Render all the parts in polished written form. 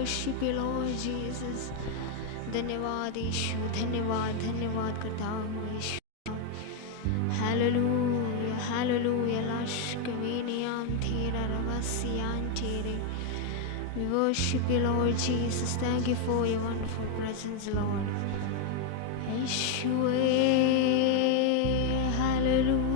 worship you Lord Jesus. धन्यवाद यीशु, धन्यवाद धन्यवाद करता हूँ यीशु. Hallelujah, hallelujah. Lashkaminiam thera ravasiyan tere. We worship you Lord Jesus. Thank you for your wonderful presence Lord. Yeshua, hallelujah.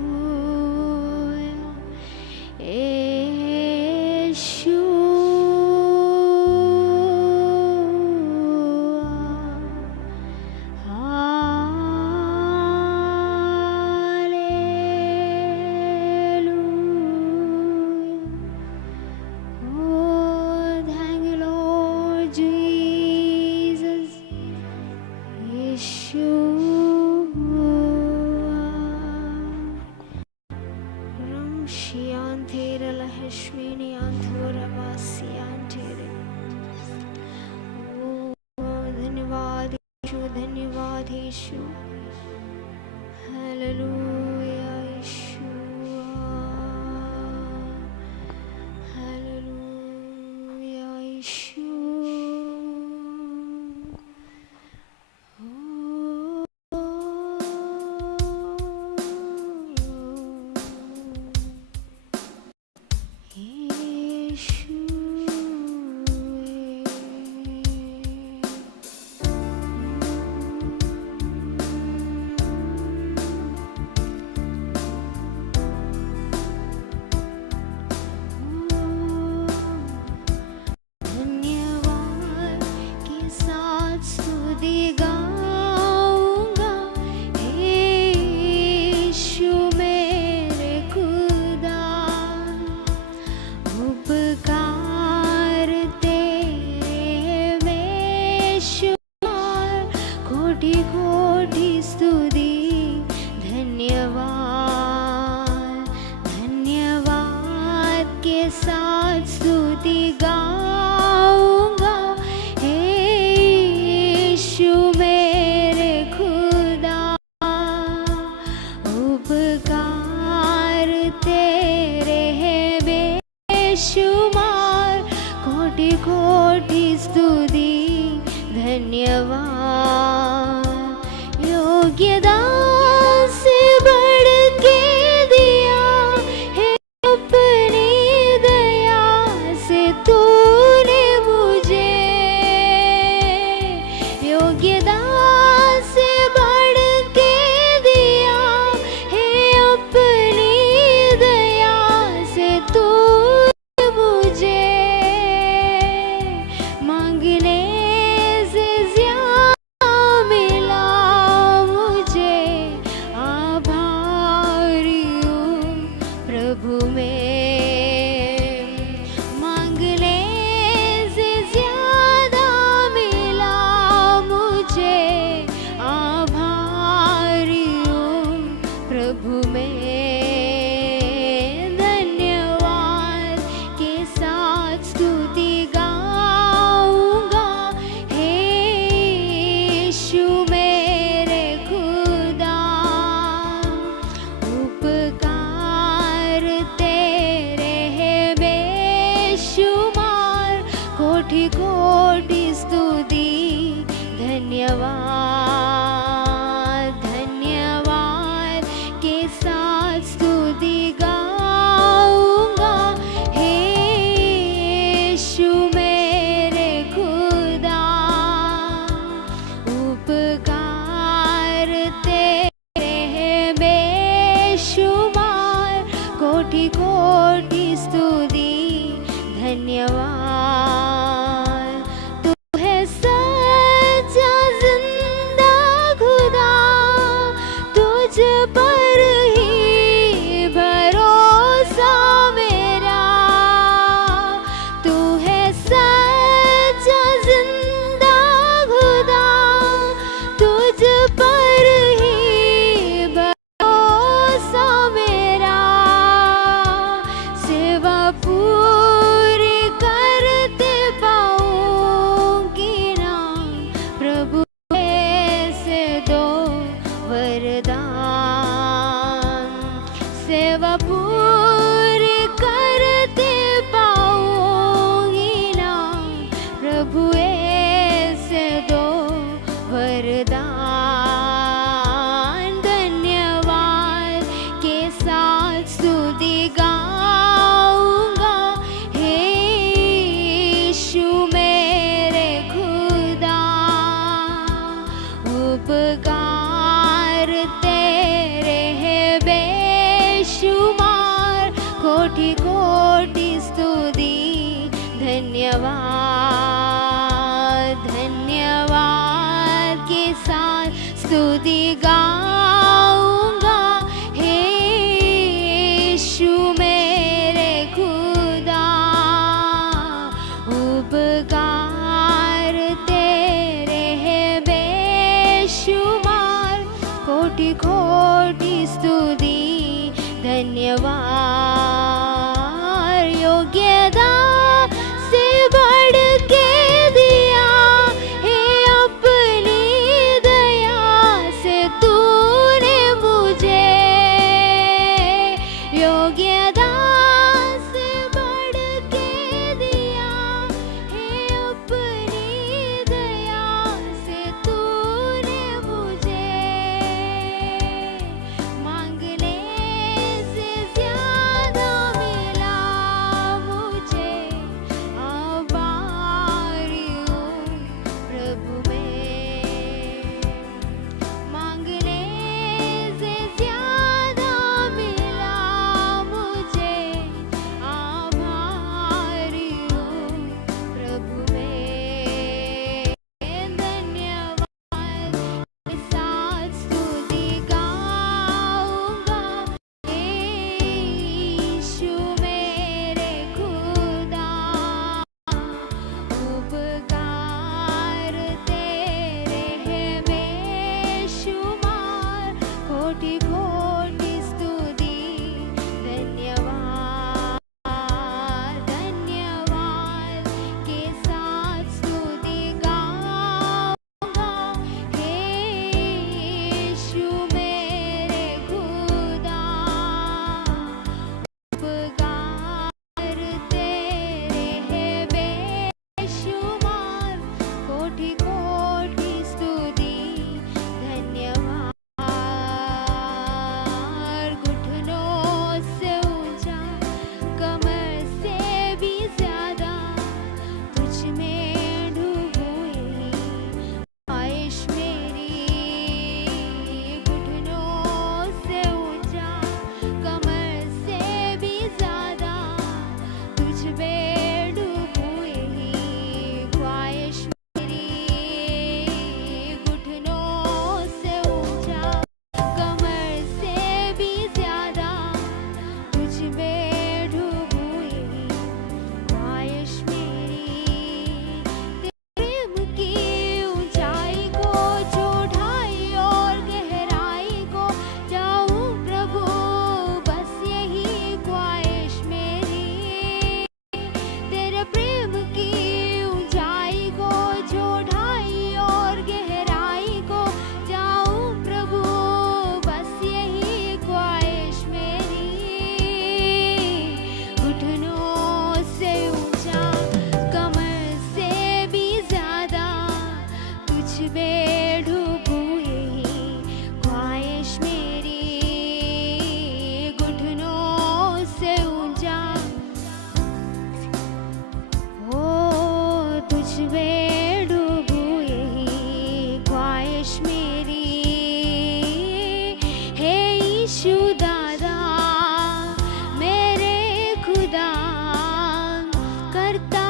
करता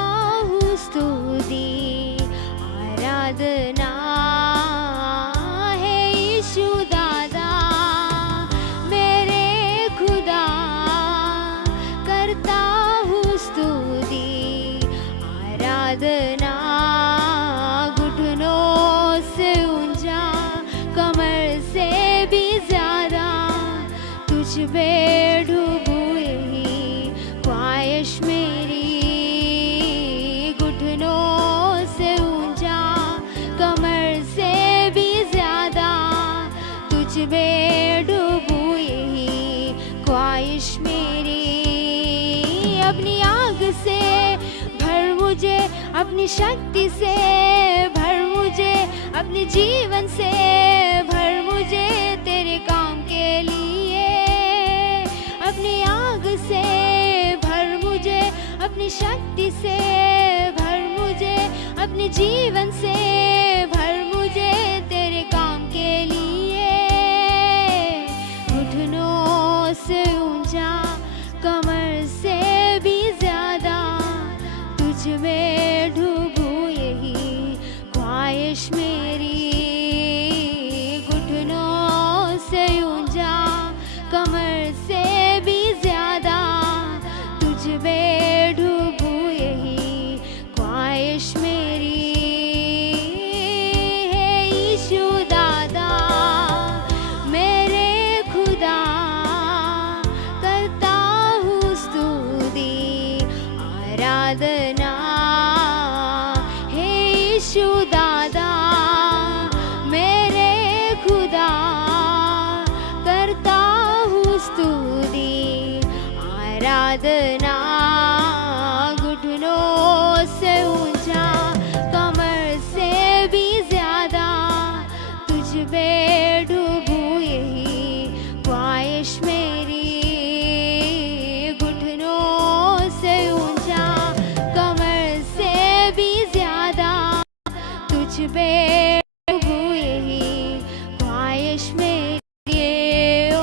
हूँ स्तुति आराधना है यीशु दादा मेरे खुदा, करता हूँ स्तुति आराधना घुटनों से ऊंचा कमर से भी ज्यादा तुझ पे डूबू यही ख्वाहिश मेरी, घुटनों से ऊंचा कमर से भी ज्यादा तुझ पे डूबू यही ख्वाहिश मेरी। अपनी आग से भर मुझे, अपनी शक्ति से भर मुझे, अपने जीवन से भर मुझे तेरे काम के लिए। अपनी आग से भर मुझे, अपनी शक्ति से भर मुझे, अपने जीवन से भर मुझे तेरे काम के लिए। घुटनों से ऊंचा कमर से भी ज्यादा तुझ में डूबू यही ख्वाहिश मेरी, घुटनों से ऊंचा कमर से भी ज्यादा तुझ में डूबू यही ख्वाहिश मेरी। है यीशु दादा मेरे खुदा, करता हूँ स्तुति आराधना है यीशु दादा मेरे खुदा, करता हूँ स्तुति आराधना घुटनों से ऊंचा कमर से भी ज्यादा तुझ पे डूबू यही ख्वाहिश मेरी, घुटनों से ऊंचा कमर से भी ज्यादा तुझ पे डूबू यही ख्वाहिश मेरी। ओ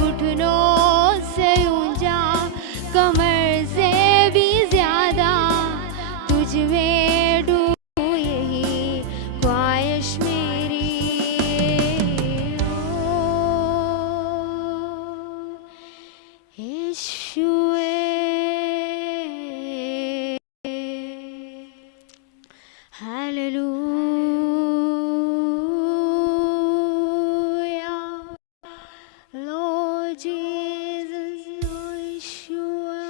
घुटनों से ऊंचा कमर से भी ज्यादा तुझ में डूबू यही ख्वाहिश मेरी। यीशुए Hallelujah, Lord Jesus, Lord Yeshua.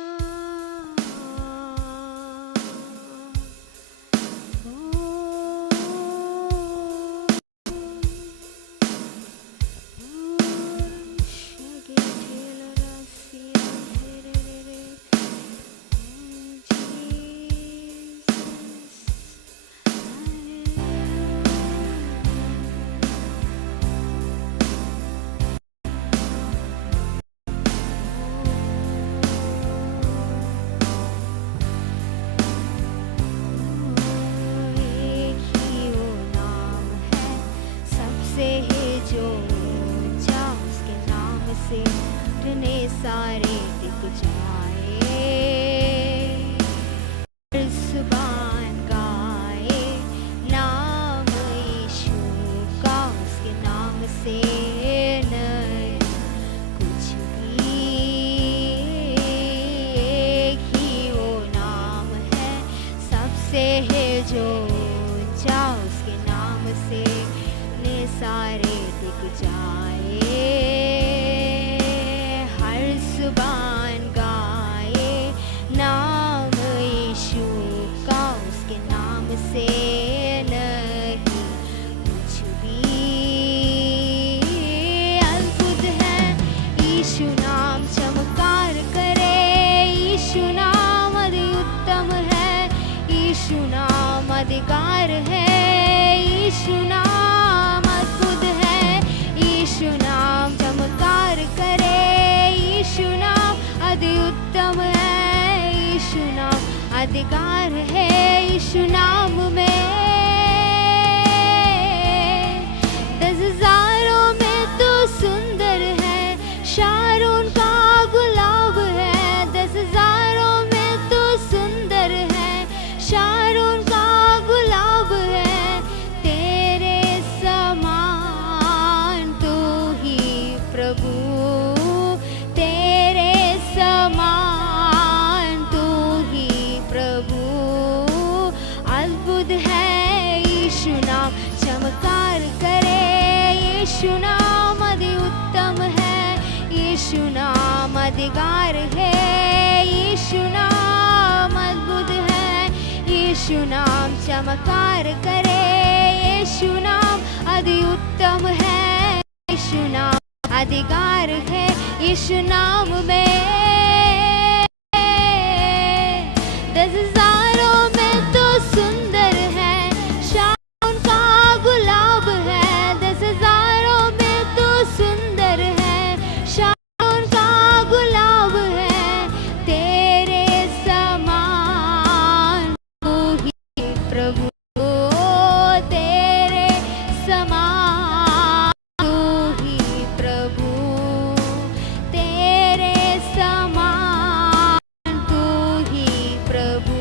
सारे दिख जाए, हर जुबान गाए नाम यीशु का, उसके नाम से नहीं कुछ भी। एक ही वो नाम है सबसे है जो ऊंचा, उसके नाम से ने सारे दिख जाए, जुबान गाए नाम यीशु का, उसके नाम से नहीं कुछ भी। अद्भुत है यीशु नाम, चमत्कार करे यीशु नाम, अति उत्तम है यीशु नाम, अधिकार है यीशु नाम। अद्भुत है यीशु नाम, चमत्कार करे यीशु नाम, अति उत्तम है यीशु नाम, अधिकार है यीशु नाम में। 10,000 में तो सुंदर है, शारोन का गुलाब है। 10,000 में तो सुंदर चमत्कार करे। यीशु नाम अति उत्तम है, यीशु नाम अधिकार है, यीशु नाम में 10,000 में तो सुंदर है, शाम का गुलाब है। 10,000 में तो सुंदर है, शाम का गुलाब है। तेरे समान तू ही प्रभु, तेरे समान तू ही प्रभु, तेरे समान तू ही प्रभु।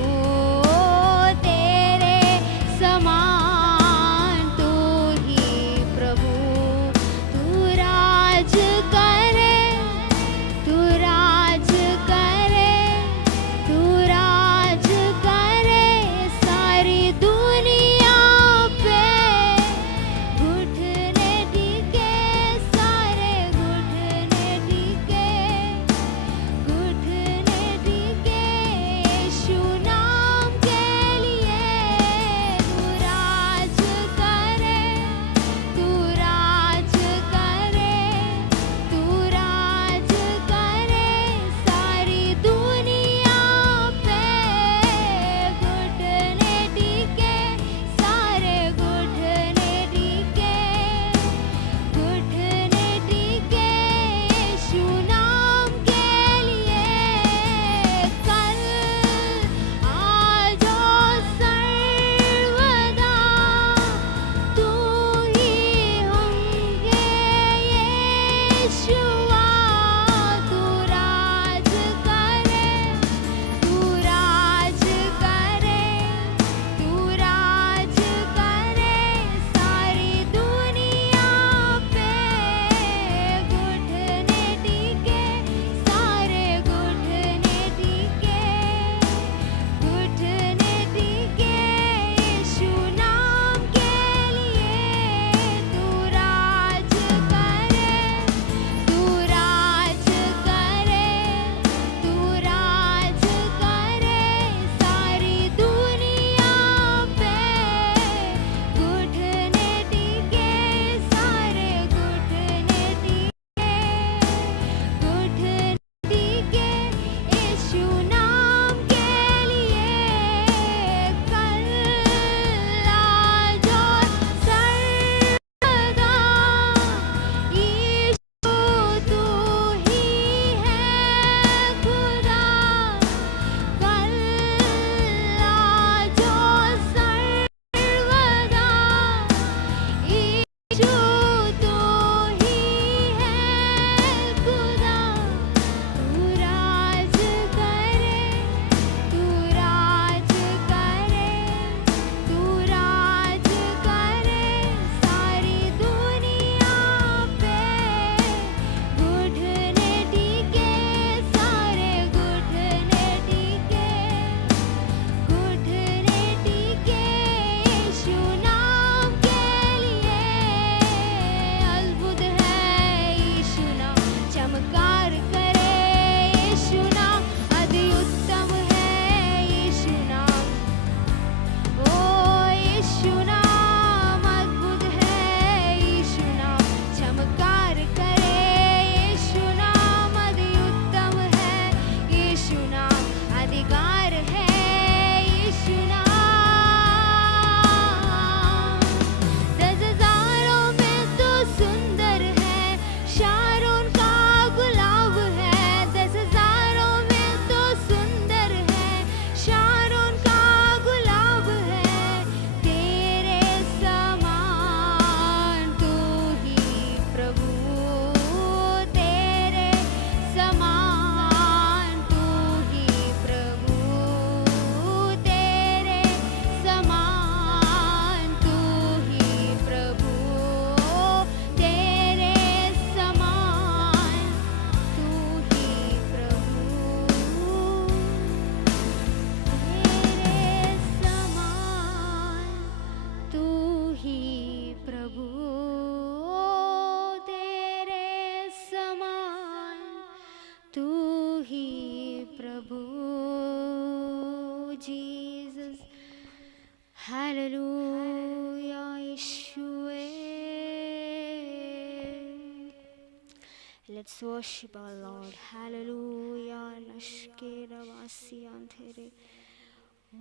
Let's worship our Lord. Hallelujah. Lashkera Vasiyantere.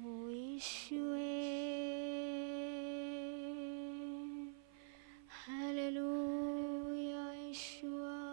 O Yeshua. Hallelujah, Yeshua.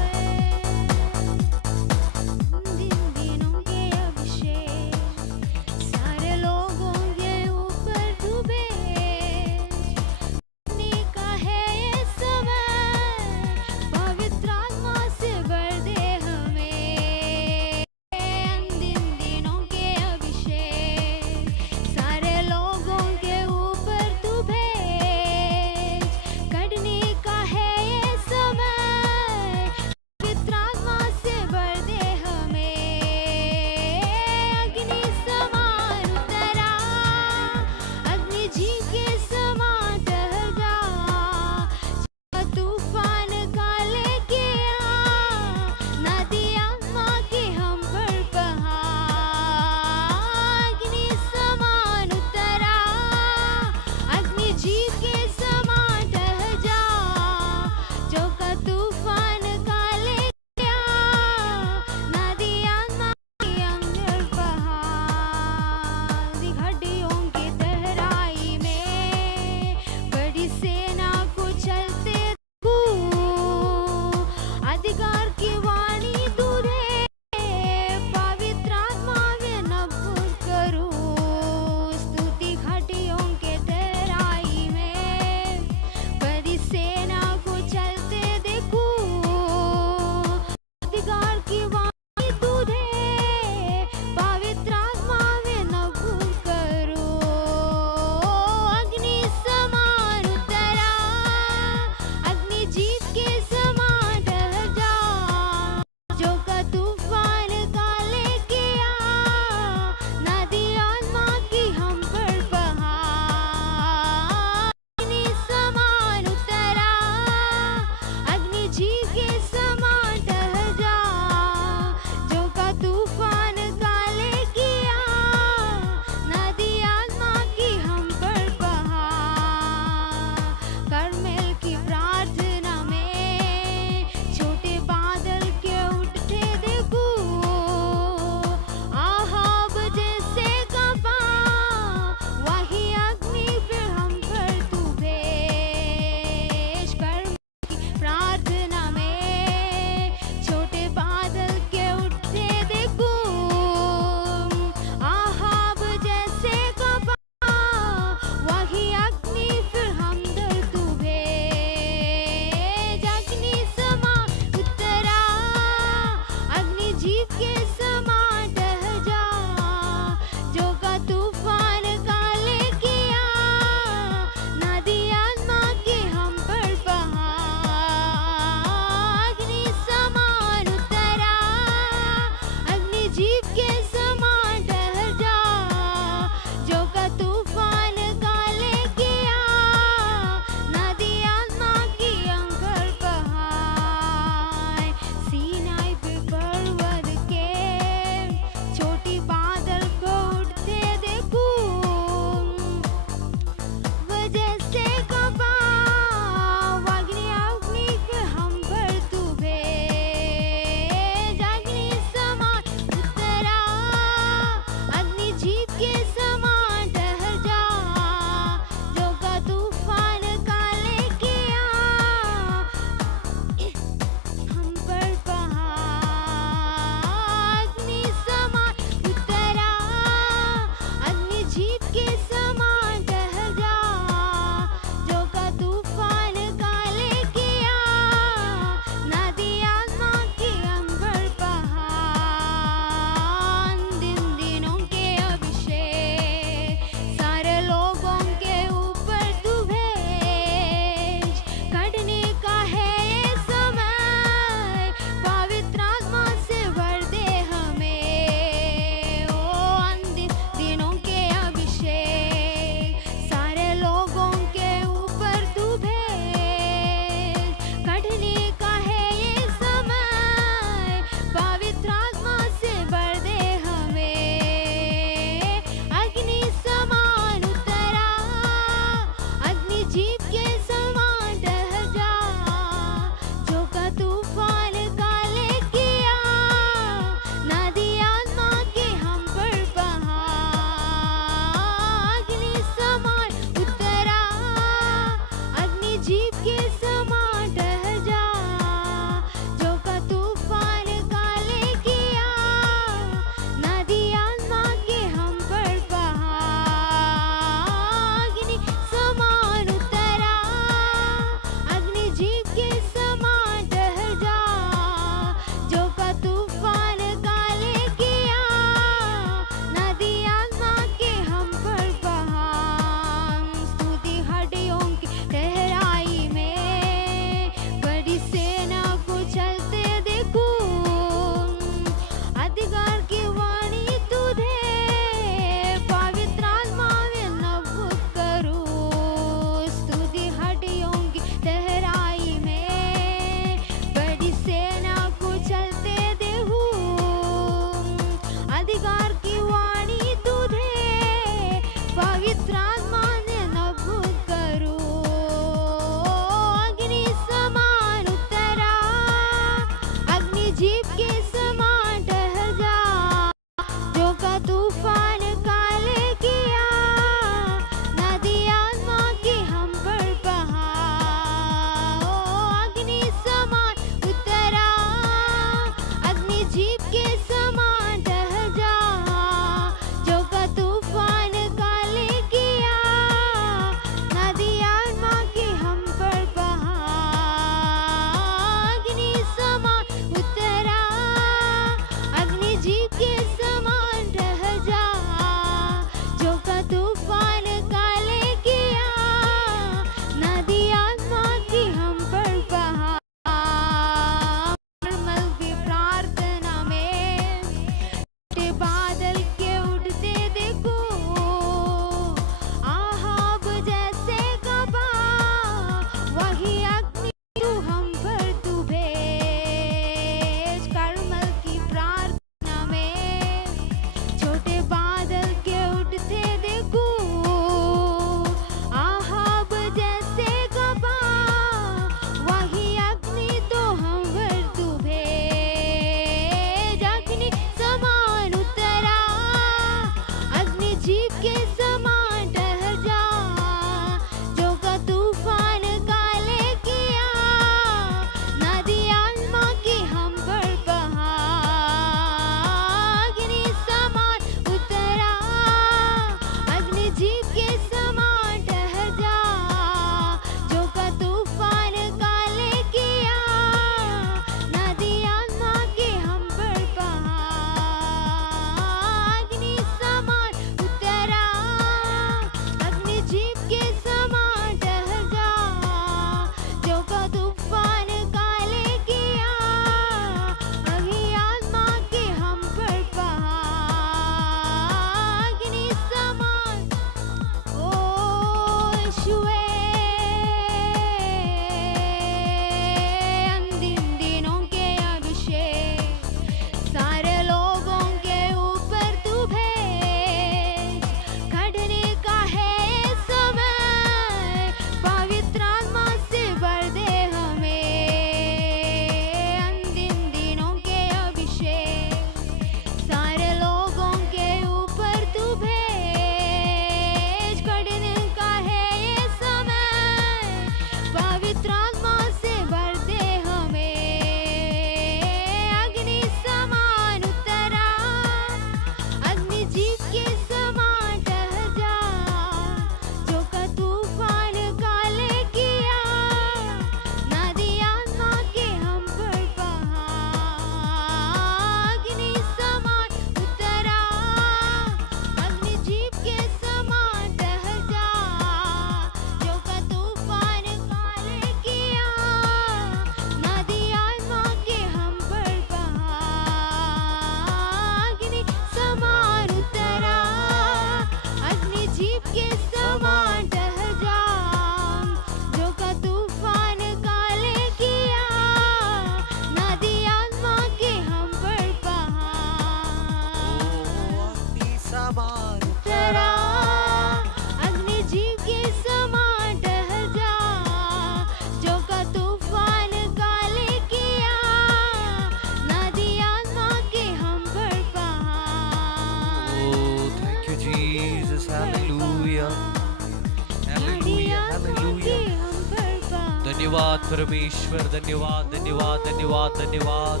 धन्यवाद परमेश्वर, धन्यवाद धन्यवाद धन्यवाद धन्यवाद।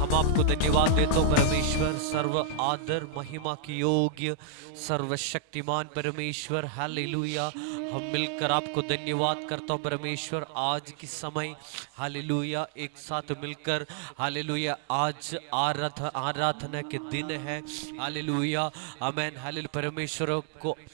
हम आपको धन्यवाद देते हो परमेश्वर, सर्व आदर महिमा की योग्य सर्वशक्तिमान परमेश्वर। हालेलुया। हम मिलकर आपको धन्यवाद करता हूँ परमेश्वर, आज की समय हालेलुया एक साथ मिलकर हालेलुया, आज आराधना के दिन है। Hallelujah amen. हालेलुया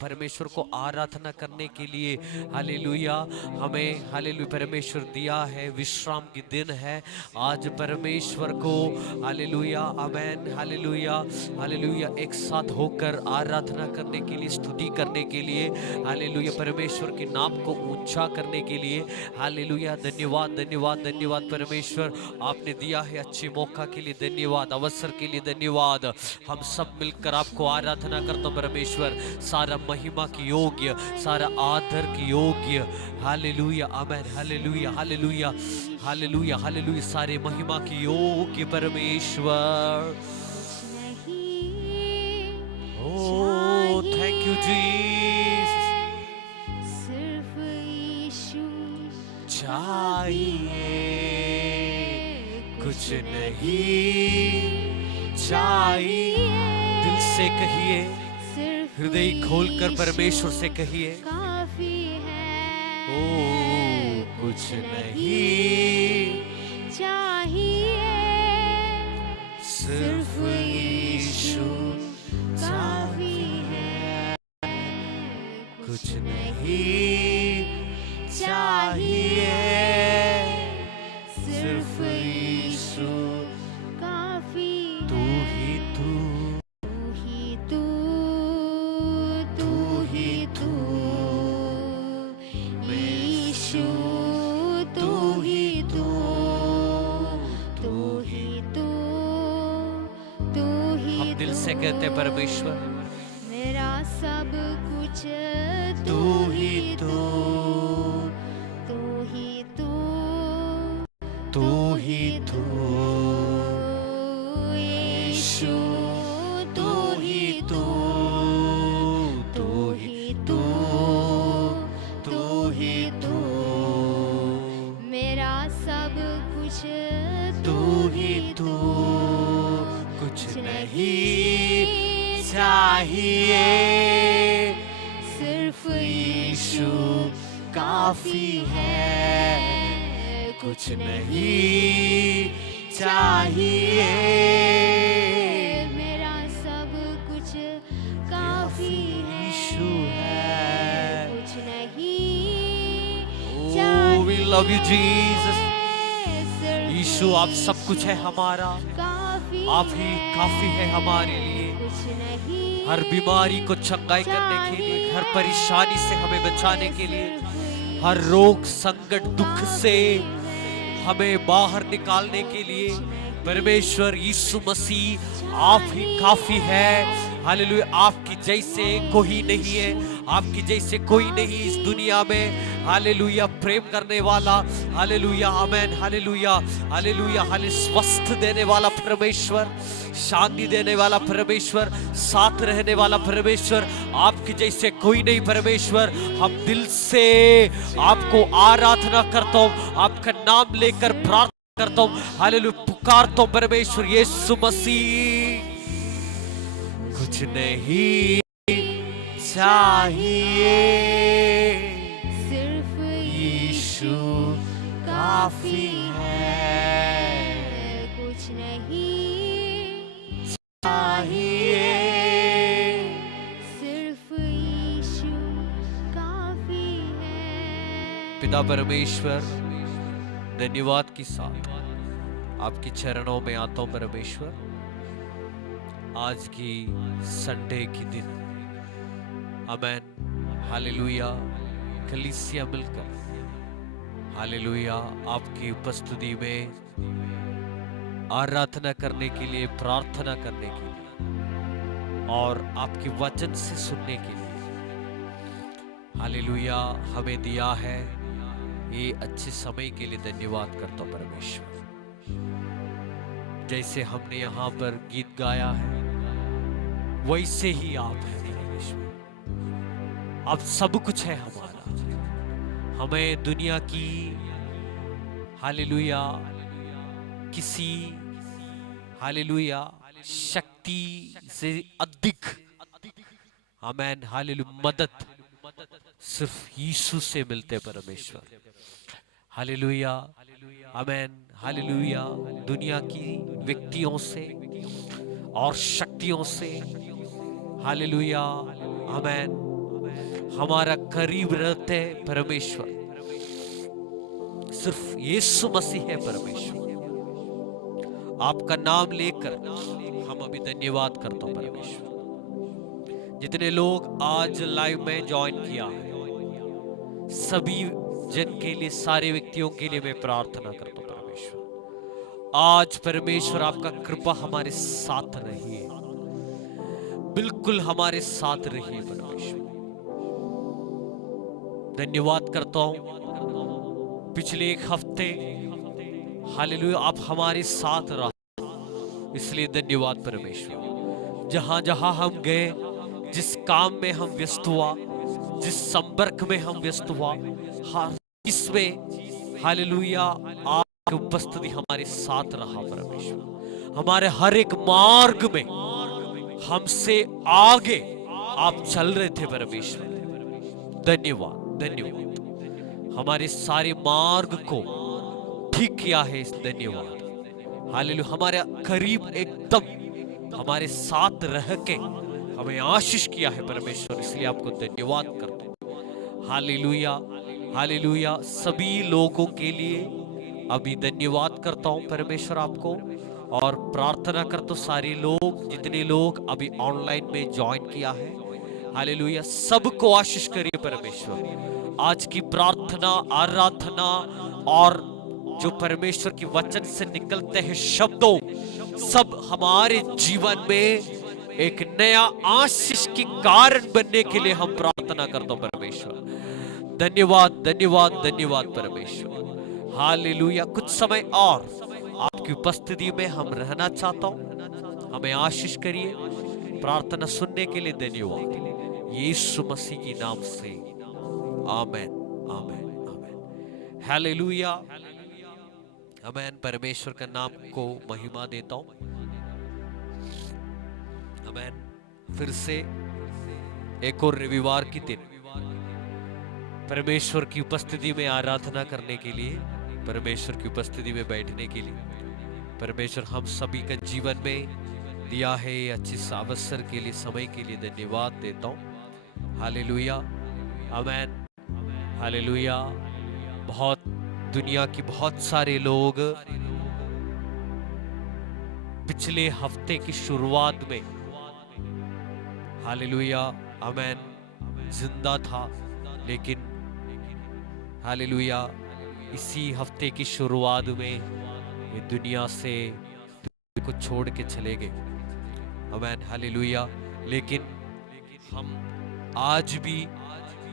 परमेश्वर को आराधना करने के लिए हालेलुया हमें हालेलुया परमेश्वर दिया है, विश्राम की दिन है आज परमेश्वर को हालेलुया आमेन हालेलुया हालेलुया एक साथ होकर आराधना करने के लिए, स्तुति करने के लिए, हालेलुया परमेश्वर के नाम को ऊंचा करने के लिए। हालेलुया धन्यवाद धन्यवाद धन्यवाद परमेश्वर, आपने दिया है अच्छे मौका के लिए धन्यवाद, अवसर के लिए धन्यवाद। हम सब मिलकर आपको आराधना करता हूं परमेश्वर, सारा महिमा की योग्य, सारा आदर की योग्य। Hallelujah amen hallelujah hallelujah hallelujah hallelujah, सारे महिमा की योग्य परमेश्वर। ओ थैंक यू जीसस। सिर्फ यीशु चाहिए, कुछ नहीं चाहिए। दिल से कहिए, हृदय खोलकर परमेश्वर से कहिए, काफी है। ओ कुछ नहीं चाहिए, सिर्फ यीशु काफी है। कुछ नहीं चाहिए, सिर्फ यीशु काफी तू ही तू, तू ही तू, तू ही तू, यीशु तू ही तू, तू ही तू, तू ही हम दिल से कहते हैं परमेश्वर, मेरा सब कुछ तू ही तू, तू ही तू, तू ही तू, यीशु तू ही तू, तू ही तू, तू ही तू, मेरा सब कुछ तू ही तू, कुछ नहीं चाहिए, सिर्फ यीशु काफी है। कुछ नहीं चाहिए, मेरा सब कुछ काफी है। यीशु है। कुछ नहीं Oh, we love you, Jesus. सिर्फ यीशु आप सब कुछ है हमारा, काफी आप ही काफी है हमारे लिए। कुछ नहीं हर बीमारी को चंगाई करने के लिए, हर परेशानी से हमें बचाने के लिए, हर रोग संकट दुख से हमें बाहर निकालने के लिए परमेश्वर यीशु मसीह आप ही काफी है। हालेलुया आपकी जैसे कोई नहीं है, आपकी जैसे कोई नहीं इस दुनिया में। हालेलुया प्रेम करने वाला, हालेलुया आमेन हालेलुया हालेलुया हाले स्वस्थ देने वाला परमेश्वर, शांति देने वाला परमेश्वर, साथ रहने वाला परमेश्वर, आपकी जैसे कोई नहीं परमेश्वर। हम दिल से आपको आराधना करता हूँ, आपका नाम लेकर प्रार्थना करता हूँ, हालेलुया पुकारता हूँ परमेश्वर यीशु मसीह। कुछ नहीं चाहिए, सिर्फ यीशु काफी है। कुछ नहीं चाहिए, सिर्फ यीशु काफी है। पिता परमेश्वर धन्यवाद के साथ आपके चरणों में आता हूं परमेश्वर। आज की संडे की दिन आमेन हालेलुया कलीसिया मिलकर हालेलुया आपकी उपस्थिति में आराधना करने के लिए, प्रार्थना करने के लिए और आपके वचन से सुनने के लिए हालेलुया हमें दिया है। ये अच्छे समय के लिए धन्यवाद करता हूं परमेश्वर। जैसे हमने यहाँ पर गीत गाया है वैसे ही आप हैं परमेश्वर, आप सब कुछ है हमारा। हमें दुनिया की हालेलुया किसी हालेलुया शक्ति से अधिक आमेन हालेलुया मदद सिर्फ यीशु से मिलते परमेश्वर। हालेलुया आमेन हालेलुया दुनिया की व्यक्तियों से और शक्तियों से हालेलुया आमेन हमारा करीब रहते परमेश्वर सिर्फ यीशु मसीह है परमेश्वर। आपका नाम लेकर हम अभी धन्यवाद करता हूं परमेश्वर। जितने लोग आज लाइव में ज्वाइन किया है सभी जन के लिए सारे व्यक्तियों के लिए मैं प्रार्थना करता हूं परमेश्वर। आज परमेश्वर आपका कृपा हमारे साथ रही है, बिल्कुल हमारे साथ रही है परमेश्वर। धन्यवाद करता हूं पिछले एक हफ्ते हालेलुया आप हमारे साथ रहा, इसलिए धन्यवाद परमेश्वर। जहां जहां हम गए, जिस काम में हम व्यस्त हुआ, जिस संपर्क में हम व्यस्त हुआ, हर इसमें हालेलुया आपकी उपस्थिति हमारे साथ रहा परमेश्वर। हमारे हर एक मार्ग में हमसे आगे आप चल रहे थे परमेश्वर। धन्यवाद धन्यवाद हमारे सारे मार्ग को ठीक किया है, धन्यवाद हालेलुया। हमारे करीब एकदम हमारे साथ रह के हमें आशीष किया है परमेश्वर, इसलिए आपको धन्यवाद करते हैं। हालेलुया हालेलुया सभी लोगों के लिए अभी धन्यवाद करता हूं परमेश्वर आपको, और प्रार्थना करता हूं सारे लोग जितने लोग अभी ऑनलाइन में ज्वाइन किया है हालेलुया सबको आशीष करिए परमेश्वर। आज की प्रार्थना आराधना और जो परमेश्वर की वचन से निकलते हैं शब्दों सब हमारे जीवन में एक नया आशीष की कारण बनने के लिए हम प्रार्थना करते हैं परमेश्वर। धन्यवाद धन्यवाद धन्यवाद परमेश्वर हालेलुया। कुछ समय और आपकी उपस्थिति में हम रहना चाहता हूं, हमें आशीष करिए। प्रार्थना सुनने के लिए धन्यवाद यीशु मसीह की नाम से आमेन आमेन आमेन हालेलुया आमेन। परमेश्वर का नाम को महिमा देता हूं आमेन। फिर से एक और रविवार की दिन परमेश्वर की उपस्थिति में आराधना करने के लिए, परमेश्वर की उपस्थिति में बैठने के लिए परमेश्वर हम सभी का जीवन में दिया है अच्छे अवसर के लिए, समय के लिए धन्यवाद देता हूं। Hallelujah amen hallelujah. बहुत दुनिया के बहुत सारे लोग पिछले हफ्ते की शुरुआत में हालेलुया आमेन जिंदा था, लेकिन हालेलुया इसी हफ्ते की शुरुआत में ये दुनिया से को छोड़ के चले गए आमेन हालेलुया। लेकिन हम आज भी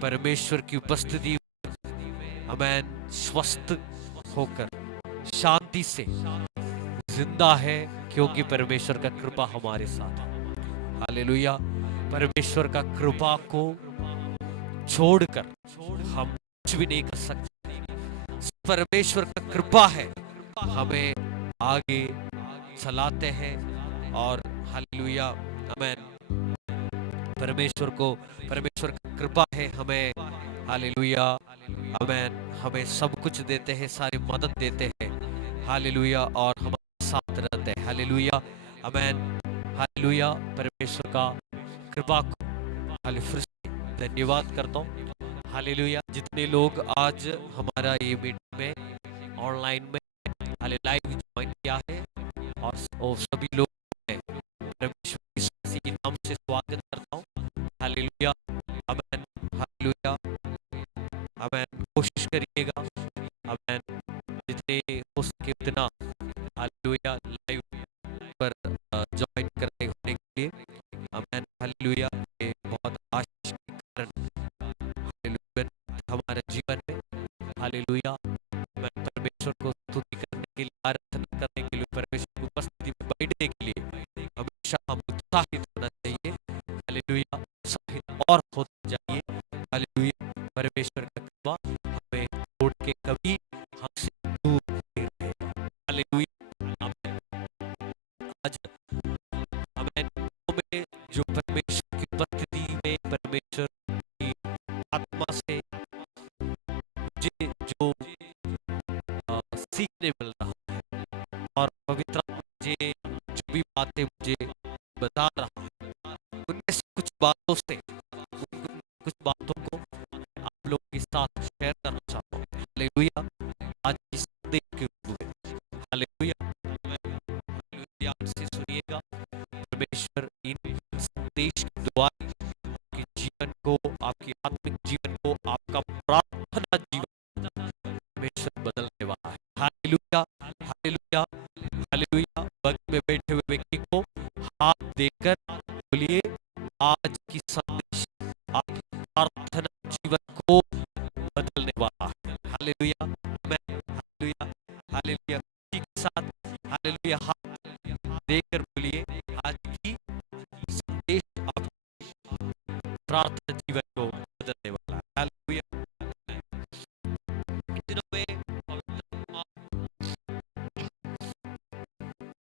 परमेश्वर की उपस्थिति आमेन स्वस्थ होकर शांति से जिंदा है, क्योंकि परमेश्वर का कृपा हमारे साथ है। हालेलुया। परमेश्वर का कृपा को छोड़कर हम कुछ भी नहीं कर सकते। परमेश्वर का कृपा है हमें आगे चलाते हैं, और हालेलुया आमेन। परमेश्वर का कृपा है हमें हालेलुया आमेन हमें सब कुछ देते हैं, सारी मदद देते हैं हालेलुया, और हमारे साथ रहते हैं हालेलुया आमेन हालेलुया। परमेश्वर का कृपा को हालेलुया धन्यवाद करता हूँ हालेलुया। जितने लोग आज हमारा ये मीटिंग में ऑनलाइन में हाले लाइव ज्वाइन किया है, और सभी लोग परमेश्वर यीशु के नाम से स्वागत करता हूँ हालेलुया आमेन हालेलुया आमेन। कोशिश करिएगा आमेन जितने हो सके उतना हालेलुया लाइव पर ज्वाइन करने होने के लिए आमेन हालेलुया। ये बहुत आशीष के कारण हालेलुया हमारे जीवन में हालेलुया। मैं परमेश्वर को स्तुति करने के लिए, आराधना करने के लिए, परमेश्वर की उपस्थिति में बैठने के लिए हमेशा हम उत्साहित होना चाहिए हालेलुया, उत्साहित और होना चाहिए हालेलुया। परमेश्वर का कृपा हमें छोड़ के कभी हमसे दूर जो परमेश्वर की उपस्थिति में परमेश्वर की आत्मा से मुझे जो सीखने मिल रहा है, और पवित्र आत्मा मुझे जो भी बातें मुझे बता रहा है, उनमें से कुछ बातों से कुछ बातों को आप लोगों के साथ शेयर करना चाहता हूँ। हालेलुया। आज की संदेश के रूप में, हालेलुया, हालेलुया, आपसे सुनिएगा। परमेश्वर इन संदेश के द्वारा आपके जीवन को, आपके आत्मिक जीवन को, आपका प्रार्थना जीवन परमेश्वर बदलने वाला है। Hallelujah, hallelujah, hallelujah. बगल में बैठे हुए व्यक्ति को हाथ देकर बोलिए, आज की संदेश आपकी प्रार्थना जीवन को बदलने वाला है। हालेलुया, मैं हालेलुया, हालेलुया के साथ हालेलुया हाथ देकर बोलिए, आज की संदेश आपकी प्रार्थना जीवन को बदलने वाला है। हालेलुया। इन दिनों में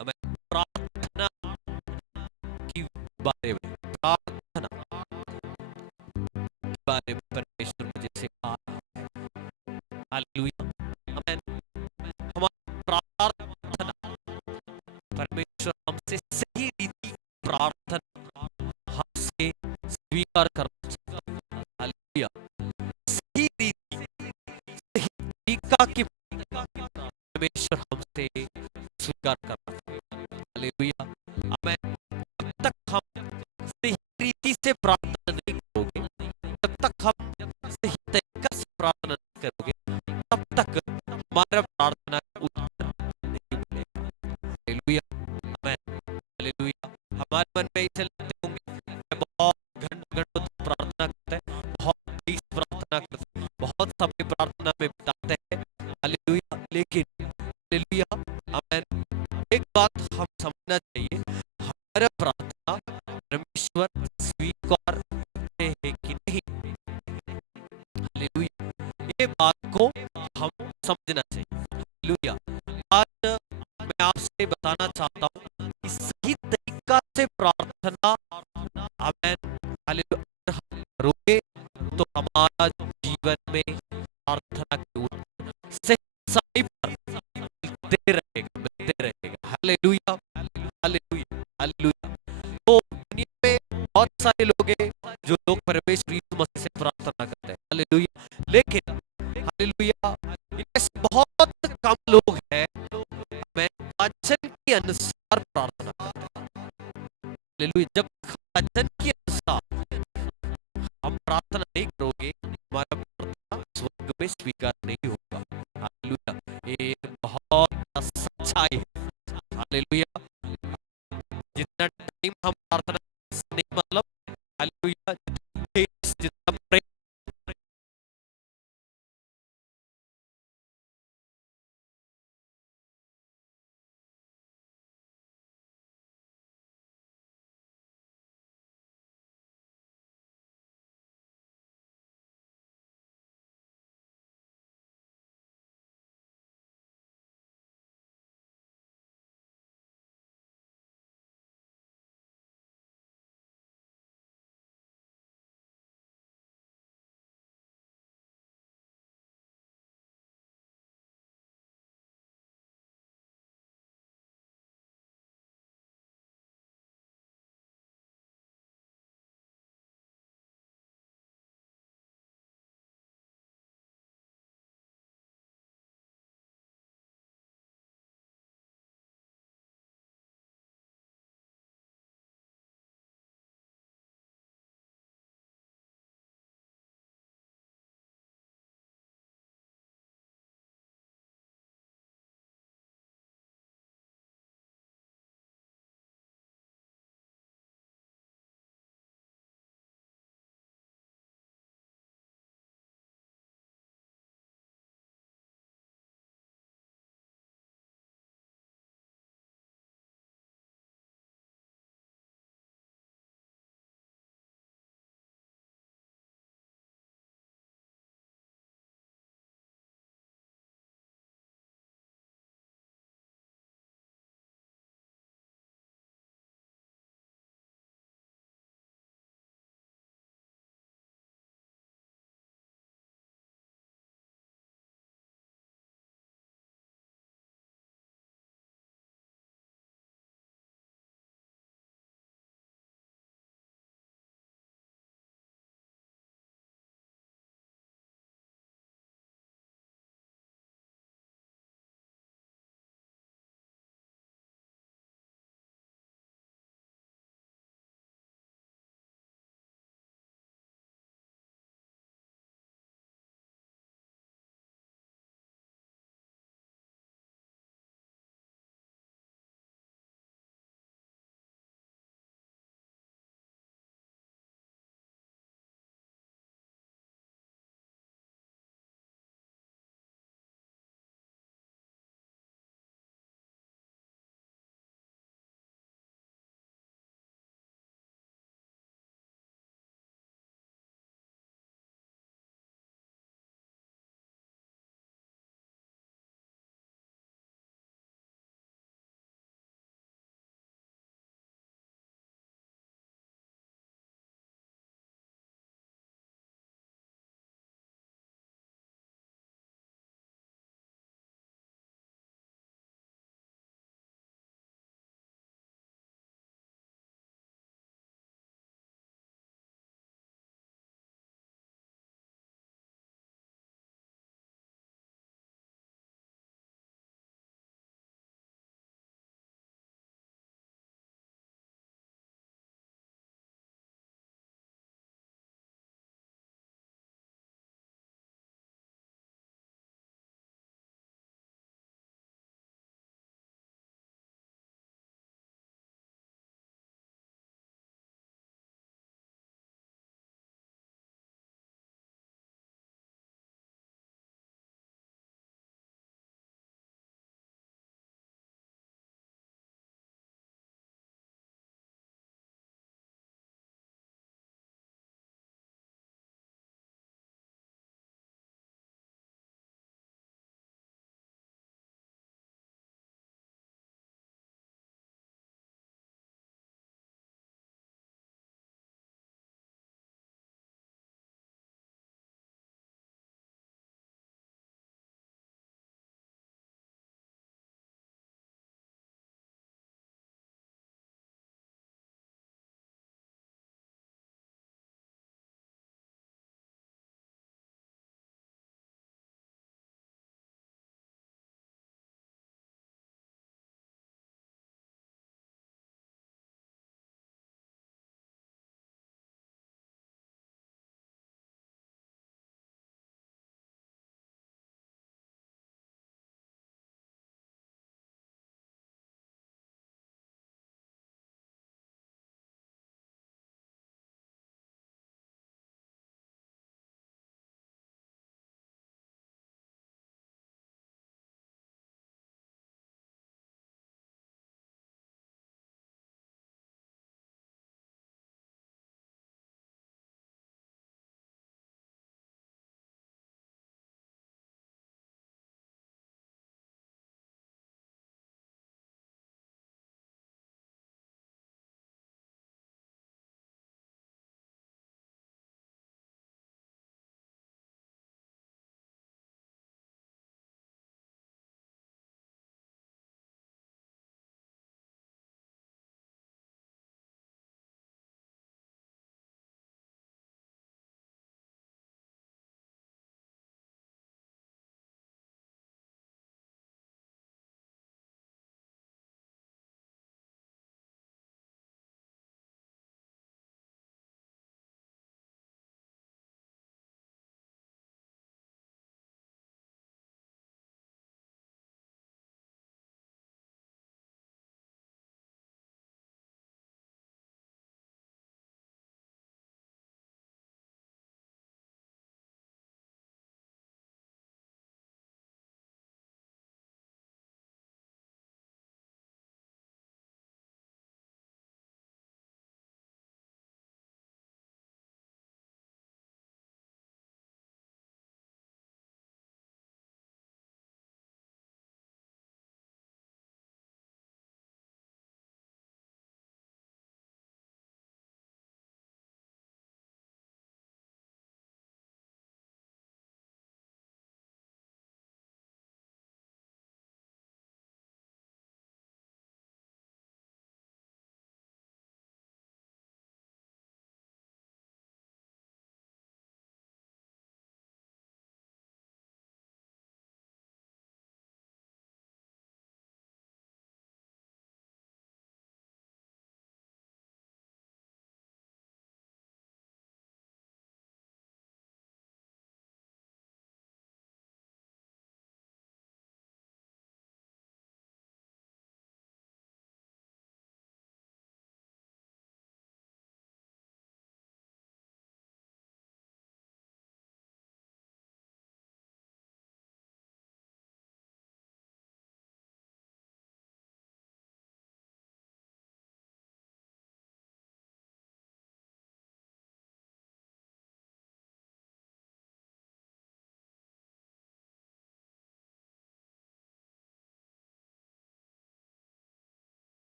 हमें प्रार्थना के बारे में, प्रार्थना के बारे में परमेश्वर मुझे सिखा रहा है। हालेलुया, आमेन। हमारी प्रार्थना, परमेश्वर हमसे सही रीति प्रार्थना हमसे स्वीकार करना चाहता है। हालेलुया, सही रीति, सही तरीका की परमेश्वर हमसे स्वीकार करना चाहता है। हालेलुया, आमेन। जब तक हम सही रीति से प्रार्थना नहीं करोगे, जब तक हम सही तरीका से प्रार्थना नहीं करोगे, तब तक हमारा प्रार्थना का उत्तर नहीं मिलेगा। हालेलुया, आमेन, हालेलुया। हमारे मन में ऐसे लगते होंगे, मैं बहुत घंटों तक प्रार्थना करते हैं, बहुत तेज प्रार्थना करते हैं, बहुत समय प्रार्थना में बिताते हैं। हालेलुया, लेकिन हालेलुया, आमेन, एक बात हम समझना चाहिए, हमारा प्रार्थना परमेश्वर स्वीकार करते हैं कि नहीं। हालेलुया, ये बात को हम समझना चाहिए। हालेलुया, आज मैं आपसे बताना चाहता हूँ कि सही तरीका से प्रार्थना, आमेन, हालेलुया, अगर हम करोगे तो हमारा जीवन में प्रार्थना के उत्तर सही समय पर मिलते रहेगा। Hallelujah, hallelujah, hallelujah. तो दुनिया में बहुत सारे लोग हैं जो लोग परमेश्वर यीशु मसीह से प्रार्थना करते हैं। हालेलुया, लेकिन हालेलुया, इनमें से बहुत कम लोग हैं हमें वचन के अनुसार प्रार्थना करते हैं। हालेलुया, जब वचन के अनुसार हम प्रार्थना नहीं करोगे, हमारा प्रार्थना स्वर्ग में स्वीकार नहीं होगा। हालेलुया, ये बहुत सच्चाई है। हालेलुया, जितना टाइम हम प्रार्थना नहीं, मतलब हालेलुया, जितना प्रेम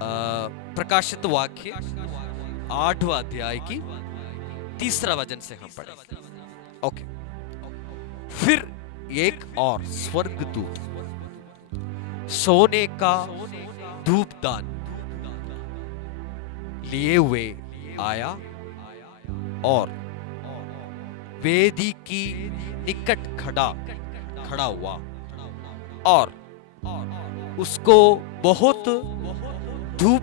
प्रकाशित वाक्य 8वां अध्याय की 3रा वचन से हम पढ़ेंगे। ओके। फिर एक और स्वर्गदूत सोने का धूपदान लिए हुए आया और वेदी की निकट खड़ा हुआ और उसको बहुत धूप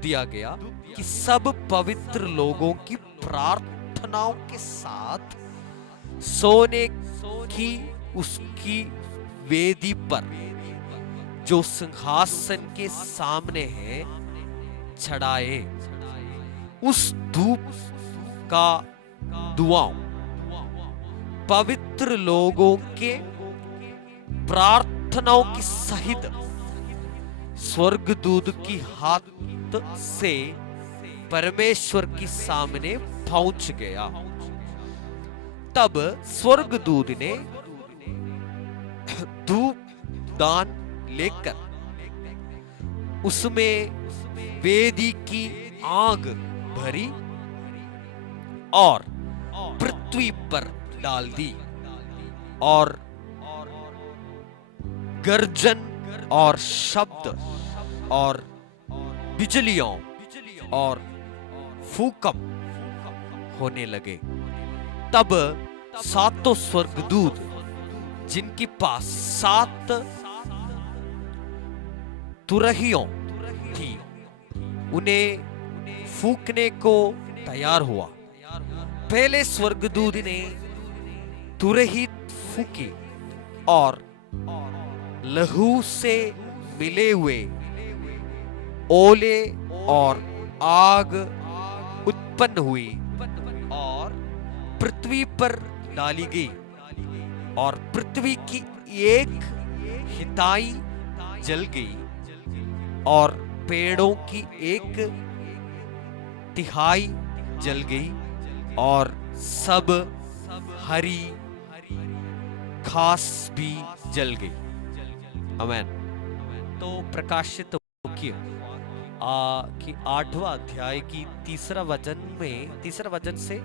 दिया गया कि सब पवित्र लोगों की प्रार्थनाओं के साथ सोने की उसकी वेदी पर जो सिंहासन के सामने है चढ़ाए। उस धूप का धुआं पवित्र लोगों के प्रार्थनाओं की सहित स्वर्गदूत की हाथ से परमेश्वर के सामने पहुंच गया। तब स्वर्गदूत ने धूपदान लेकर उसमें वेदी की आग भरी और पृथ्वी पर डाल दी और गर्जन और शब्द और बिजलियों और भूकंप होने लगे। तब सातों स्वर्गदूत जिनके पास 7 तुरहियों थी उन्हें फूंकने को तैयार हुआ। पहले स्वर्गदूत ने तुरही फूंकी और लहू से मिले हुए ओले और आग उत्पन्न हुई और पृथ्वी पर डाली गई और पृथ्वी की एक हिताई जल गई और पेड़ों की 1/3 जल गई और सब हरी घास भी जल गई। आमीन। तो प्रकाशित वाक्य कि 8वां अध्याय की 3रा वचन से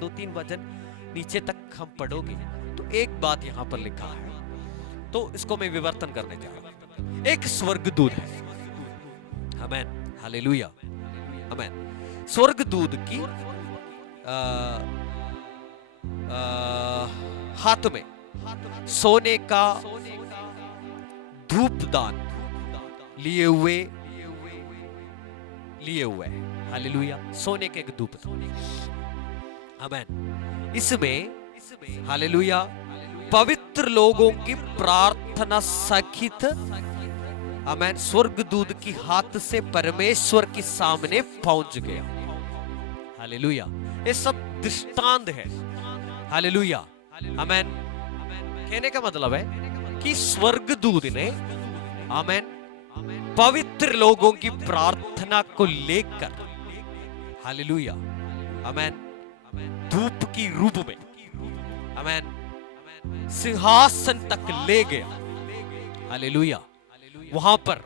2-3 वचन नीचे तक हम पढ़ोगे तो एक बात यहां पर लिखा है, तो इसको मैं विवर्तन करने जा रहा हूं। एक स्वर्गदूत है। आमीन, हालेलुया, आमीन। स्वर्गदूत की हाथ में सोने का धूपदान लिए हुए है। हालेलुया, सोने के एक धूपदान। आमीन। इसमें हालेलुया पवित्र लोगों की प्रार्थना सहित आमीन स्वर्गदूत की हाथ से परमेश्वर के सामने पहुंच गया। हालेलुया, ये सब दृष्टांत है। हालेलुया, आमीन। कहने का मतलब है कि स्वर्गदूत ने आमीन पवित्र लोगों की प्रार्थना को लेकर हालेलुया आमीन धूप की रूप में आमीन सिंहासन तक ले गया। हालेलुया, वहां पर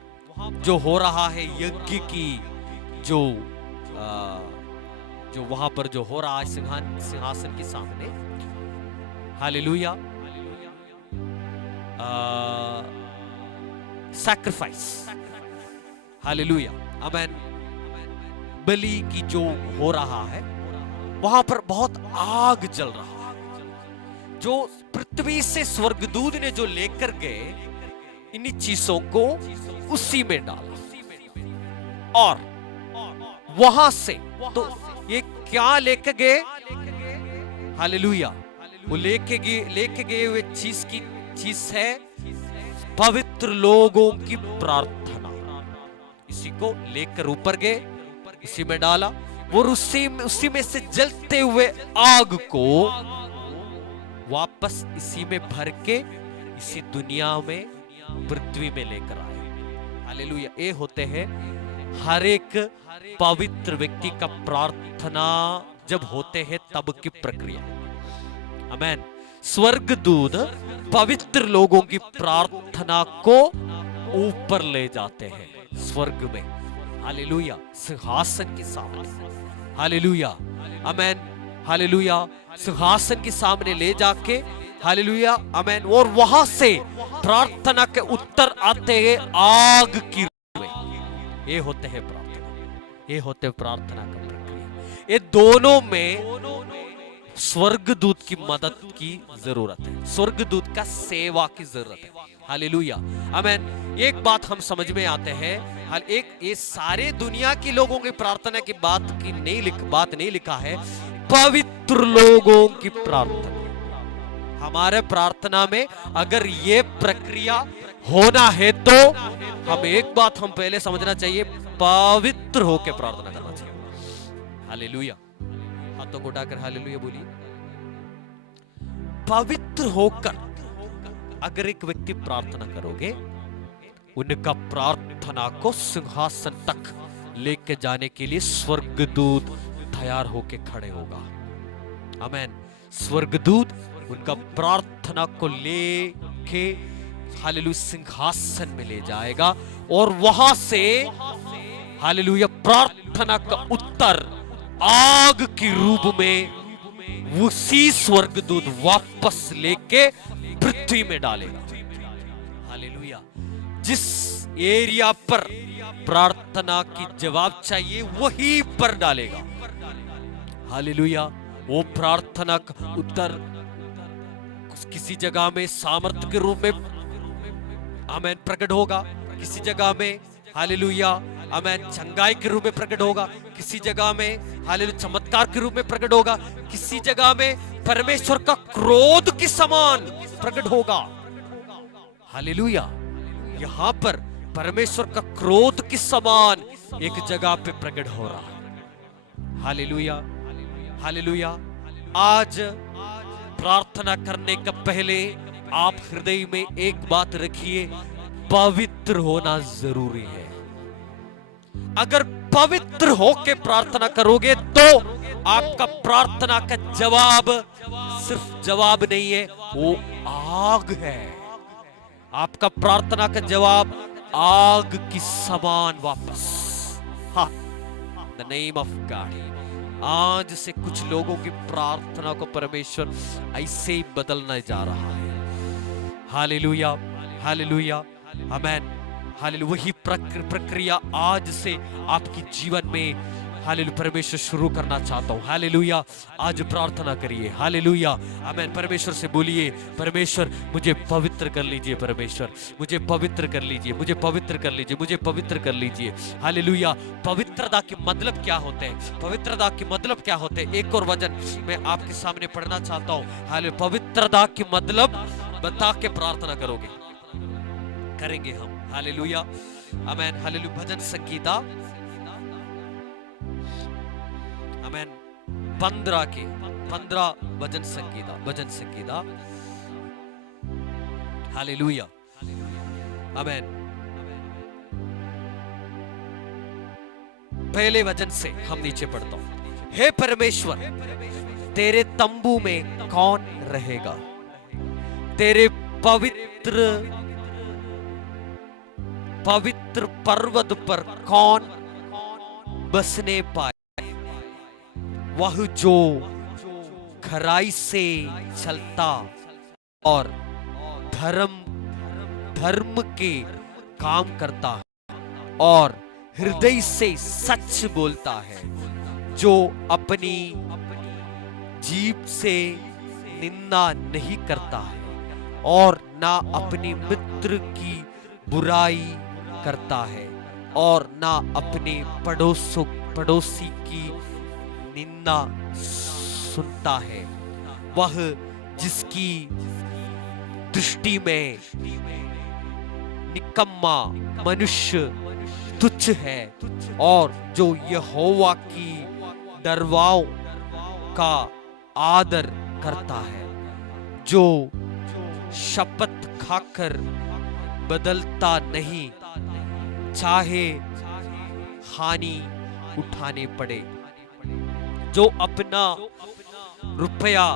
जो हो रहा है यज्ञ की जो वहां पर जो हो रहा है सिंहासन के सामने हालेलुया सैक्रिफाइस हालेलुया आमीन बलि की जो हो रहा है वहां पर बहुत आग जल रहा है। जो पृथ्वी से स्वर्गदूत ने जो लेकर गए इन चीजों को उसी में डाला और वहां से तो ये क्या लेकर गए हालेलुया वो लेके गए हुए चीज है पवित्र लोगों की प्रार्थना। इसी को लेकर ऊपर गए, उसी में डाला और उसी में से जलते हुए आग को वापस इसी में भर के इसी दुनिया में पृथ्वी में लेकर आए। हालेलुया, ये होते हैं हर एक पवित्र व्यक्ति का प्रार्थना जब होते हैं तब की प्रक्रिया। आमीन। स्वर्गदूत पवित्र लोगों की प्रार्थना को ऊपर ले जाते हैं। स्वर्ग में, हालेलुया, सिंहासन के सामने, हालेलुया, आमेन, हालेलुया, सिंहासन के सामने ले जाके, हालेलुया, आमेन, और वहां से प्रार्थना के उत्तर आते हैं आग की रूप में। ये होते हैं प्रार्थना, ये होते हैं प्रार्थना का प्रक्रिया। ये दोनों में स्वर्गदूत की मदद की जरूरत है, स्वर्गदूत का सेवा की जरूरत है, हालेलुया, आमेन। एक बात हम समझ में आते हैं, एक ये सारे दुनिया के लोगों की प्रार्थना की बात नहीं लिखा है, पवित्र लोगों की प्रार्थना। हमारे प्रार्थना में अगर ये प्रक्रिया होना है तो हम एक बात हम पहले समझना चाहिए, पवित्र होकर प्रार्थना करना चाहिए, हालेलुया। हाथों को उठाकर हालेलुया बोलिए। पवित्र होकर अगर एक व्यक्ति प्रार्थना करोगे, उनका प्रार्थना को सिंहासन तक लेके जाने के लिए स्वर्गदूत तैयार होके खड़े होगा, आमेन। स्वर्गदूत उनका प्रार्थना को लेके हालेलुया सिंहासन में ले जाएगा और वहां से हालेलुया प्रार्थना का उत्तर आग के रूप में उसी स्वर्गदूत वापस लेके पृथ्वी में डालेगा, हालेलुया। जिस एरिया पर प्रार्थना की जवाब चाहिए वहीं पर डालेगा, हालेलुया। वो प्रार्थना का उत्तर किसी जगह में सामर्थ्य के रूप में, आमेन, प्रकट होगा, किसी जगह में हालेलुया, आमेन, चंगाई के रूप में प्रकट होगा, किसी जगह में हालेलुया चमत्कार के रूप में प्रकट होगा, किसी जगह में परमेश्वर का क्रोध के समान प्रकट होगा, हालेलुया। यहां पर परमेश्वर का क्रोध के समान एक जगह पे प्रकट हो रहा है, हालेलुया, हालेलुया। आज प्रार्थना करने का पहले आप हृदय में एक बात रखिए, पवित्र होना जरूरी है। अगर पवित्र होके प्रार्थना करोगे तो आपका प्रार्थना का जवाब सिर्फ जवाब नहीं है, वो आग है। आपका प्रार्थना का जवाब आग की समान वापस, हाँ, द नेम ऑफ गॉड। आज से कुछ लोगों की प्रार्थना को परमेश्वर ऐसे ही बदलने जा रहा है, हालेलुया, हालेलुया, आमेन, हालेलुया। वही प्रक्रिया आज से आपकी जीवन में हालेलुया परमेश्वर शुरू करना चाहता हूं, हालेलुया। आज प्रार्थना करिए, हालेलुया, आमेन। परमेश्वर से बोलिए, परमेश्वर मुझे पवित्र कर लीजिए, परमेश्वर मुझे पवित्र कर लीजिए, मुझे पवित्र कर लीजिए, मुझे पवित्र कर लीजिए, हालेलुया। पवित्रता के मतलब क्या होते हैं? पवित्रता के मतलब क्या होते हैं? एक और वचन मैं आपके सामने पढ़ना चाहता हूं, हालेलुया। पवित्रता के मतलब बता के प्रार्थना करेंगे हम, हालेलुया, आमेन, हालेलुया। भजन संगीता, आमेन, 15 भजन संगीता, हालेलुया, आमेन। पहले वचन से हम नीचे पढ़ता हूं। हे परमेश्वर, तेरे तंबू में कौन रहेगा? तेरे पवित्र पर्वत पर कौन बसने पाए? वह जो खराई से चलता और धर्म के काम करता है और हृदय से सच बोलता है, जो अपनी जीभ से निंदा नहीं करता है और ना अपने मित्र की बुराई करता है और ना अपने पड़ोसी की निंदा सुनता है। वह जिसकी दृष्टि में निकम्मा मनुष्य तुच्छ है और जो यहोवा की डरवाओं का आदर करता है, जो शपथ खाकर बदलता नहीं, चाहे हानि उठाने पड़े, जो अपना रुपया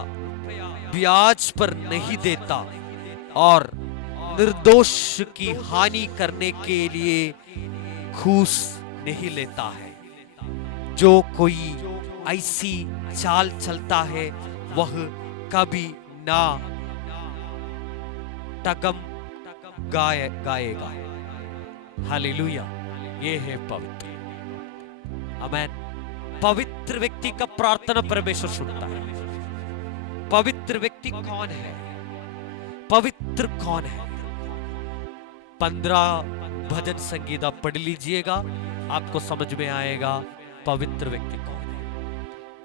ब्याज पर नहीं देता और निर्दोष की हानि करने के लिए घूस नहीं लेता है। जो कोई ऐसी चाल चलता है वह कभी ना टगम गाएगा। हालेलुया। ये है पवित्र। आमेन। पवित्र व्यक्ति का प्रार्थना परमेश्वर सुनता है। पवित्र व्यक्ति कौन है? पवित्र कौन है? 15 भजन संगीत आप पढ़ लीजिएगा, आपको समझ में आएगा पवित्र व्यक्ति कौन है।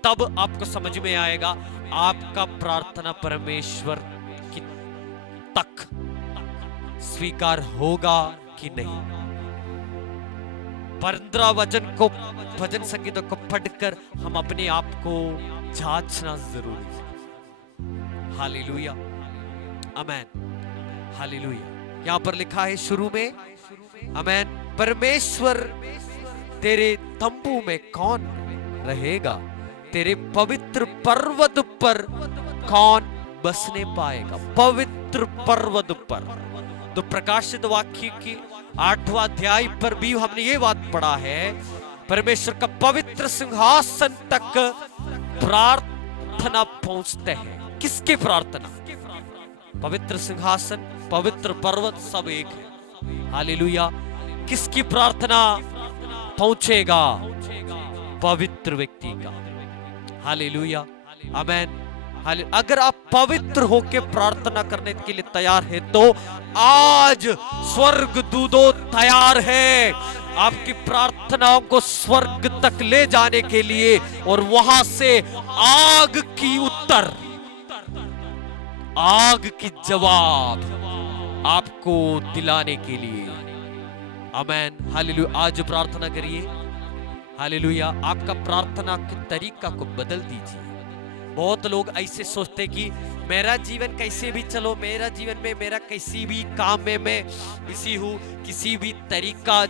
तब आपको समझ में आएगा आपका प्रार्थना परमेश्वर की तक स्वीकार होगा कि नहीं। 15 भजन संगीतों को पढ़कर हम अपने आप को जांचना जरूरी है। हालेलुया। आमेन। हालेलुया। यहां पर लिखा है शुरू में, आमेन, परमेश्वर तेरे तंबू में कौन रहेगा, तेरे पवित्र पर्वत पर कौन बसने पाएगा। पवित्र पर्वत पर। तो प्रकाशित वाक्य की 8वां अध्याय पर भी हमने ये बात पढ़ा है, परमेश्वर का पवित्र सिंहासन तक प्रार्थना पहुंचते हैं। किसके प्रार्थना? पवित्र सिंहासन, पवित्र पर्वत सब एक है। हालेलुया। किसकी प्रार्थना पहुंचेगा? पवित्र व्यक्ति का। हालेलुया। आमेन। अगर आप पवित्र होकर प्रार्थना करने के लिए तैयार है तो आज स्वर्ग दूतों तैयार है आपकी प्रार्थनाओं को स्वर्ग तक ले जाने के लिए और वहां से आग की उत्तर, आग की जवाब आपको दिलाने के लिए। आमेन। हालेलुया। आज प्रार्थना करिए। हालेलुया। आपका प्रार्थना के तरीका को बदल दीजिए। बहुत लोग ऐसे सोचते कि मेरा जीवन कैसे भी चलो, मेरा जीवन में मेरा किसी भी काम में मैं बिजी हूँ, किसी भी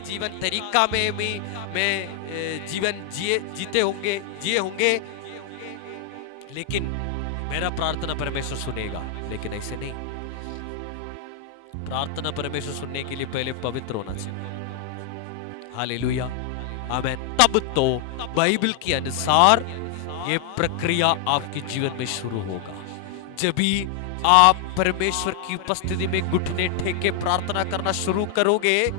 जीवन तरीका में भी मैं जीवन जिए होंगे, लेकिन मेरा प्रार्थना परमेश्वर सुनेगा। लेकिन ऐसे नहीं। प्रार्थना परमेश्वर सुनने के लिए पहले पवित्र होना चाहिए। हालेलुया। आमेन। तब तो बाइबल के अनुसार ये प्रक्रिया आपके जीवन में शुरू होगा। जब भी आप परमेश्वर की उपस्थिति में घुटने टेक के प्रार्थना करना शुरू करोगे,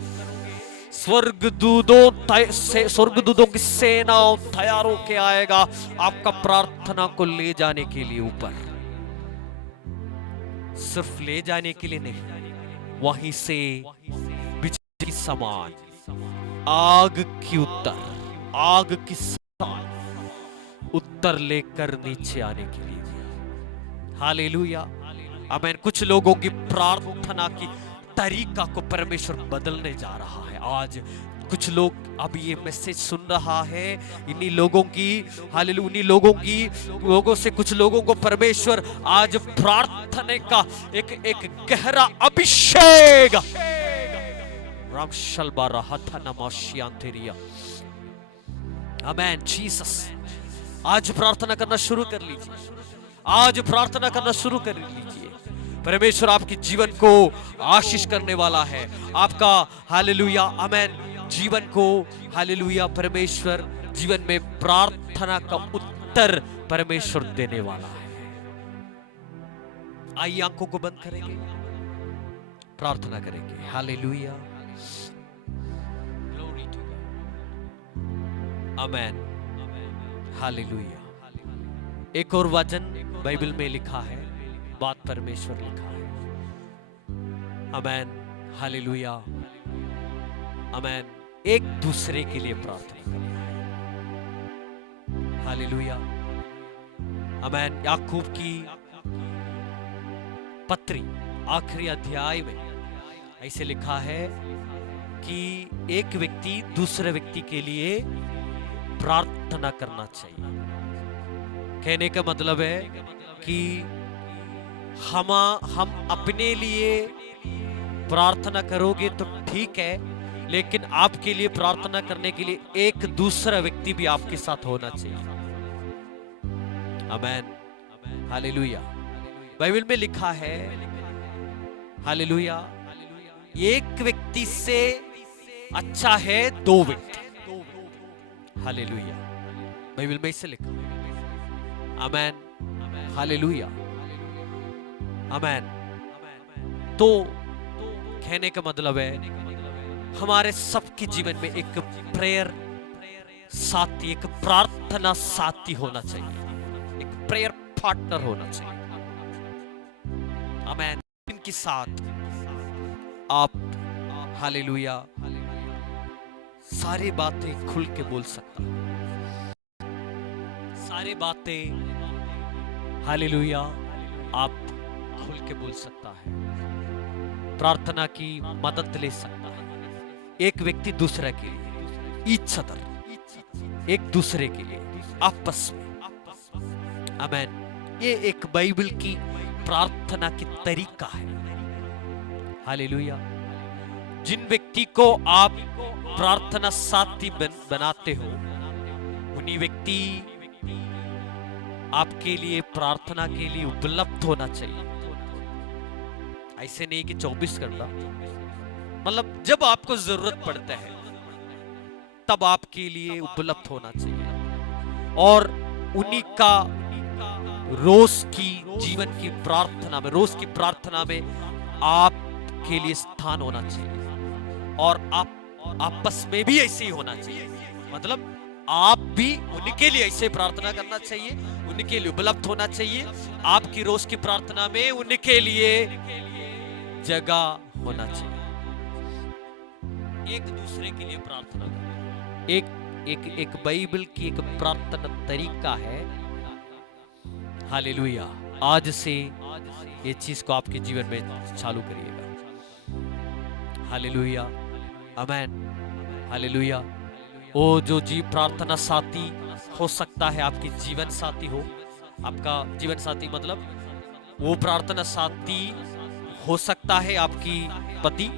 स्वर्गदूतों की सेना तैयार होके आएगा आपका प्रार्थना को ले जाने के लिए ऊपर। सिर्फ ले जाने के लिए नहीं, वहीं से बिजली समान आग की उत्तर लेकर नीचे आने के लिए। हालेलुया। आमेन। कुछ लोगों की प्रार्थना की तरीका को परमेश्वर बदलने जा रहा है। आज कुछ लोग अब ये मैसेज सुन रहा है, इन्हीं लोगों की, हालेलुया, उन्हीं लोगों से कुछ लोगों को परमेश्वर आज प्रार्थना का एक गहरा अभिषेक आमेन। जीसस। आज प्रार्थना करना शुरू कर लीजिए। आज प्रार्थना करना शुरू कर लीजिए। परमेश्वर आपके जीवन को आशीष करने वाला है। आपका हालेलुया आमेन जीवन को, हालेलुया, परमेश्वर जीवन में प्रार्थना का उत्तर परमेश्वर देने वाला है। आइए आंखों को बंद करेंगे, प्रार्थना करेंगे। हालेलुया। आमेन। हालेलुया। एक और वचन बाइबल में लिखा है, बात परमेश्वर लिखा है। आमेन। हालेलुया। आमेन। एक दूसरे के लिए प्रार्थना करना है। हालेलुया। आमेन। याकूब की पत्री आखिरी अध्याय में ऐसे लिखा है कि एक व्यक्ति दूसरे व्यक्ति के लिए प्रार्थना करना चाहिए। कहने का मतलब है कि हम अपने लिए प्रार्थना करोगे तो ठीक है, लेकिन आपके लिए प्रार्थना करने के लिए एक दूसरा व्यक्ति भी आपके साथ होना चाहिए। आमेन। हालेलुया। बाइबल में लिखा है, हालेलुया, एक व्यक्ति से अच्छा है दो व्यक्ति। हालेलुया, बाइबल में इसे लिखा। आमेन, हालेलुया, आमेन। तो कहने का मतलब है हमारे सबके जीवन में एक प्रेयर साथी, एक प्रार्थना साथी होना चाहिए, एक प्रेयर पार्टनर होना चाहिए। आमेन। इनके साथ आप हालेलुया सारी बातें खुल के बोल सकता है, सारी बातें हालेलुया आप खुल के बोल सकता है, प्रार्थना की मदद ले सकता है। एक व्यक्ति दूसरे के लिए, ईच अदर, एक दूसरे के लिए आपस में। आमेन। ये एक बाइबल की प्रार्थना की तरीका है। हालेलुया। जिन व्यक्ति को आप प्रार्थना साथी बनाते हो, उन्हीं व्यक्ति आपके लिए प्रार्थना के लिए उपलब्ध होना चाहिए। ऐसे नहीं कि 24 घंटा, मतलब जब आपको जरूरत पड़ता है तब आपके लिए उपलब्ध होना चाहिए। और उन्हीं का रोज की जीवन की प्रार्थना में, रोज की प्रार्थना में आपके लिए स्थान होना चाहिए। और आप आपस में भी ऐसे ही होना चाहिए, मतलब आप भी उनके लिए ऐसे प्रार्थना करना चाहिए, उनके लिए उपलब्ध होना चाहिए। आपकी रोज की प्रार्थना में उनके लिए जगह होना चाहिए। एक दूसरे के लिए प्रार्थना करना एक बाइबल की एक प्रार्थना तरीका है। हालेलुया। आज से ये चीज को आपके जीवन में चालू करिएगा। हालेलुया, आमेन, हालेलुया। वो जो प्रार्थना साथी हो सकता है, आपकी जीवन साथी हो। आपका जीवन साथी मतलब वो प्रार्थना साथी हो सकता है आपकी पति,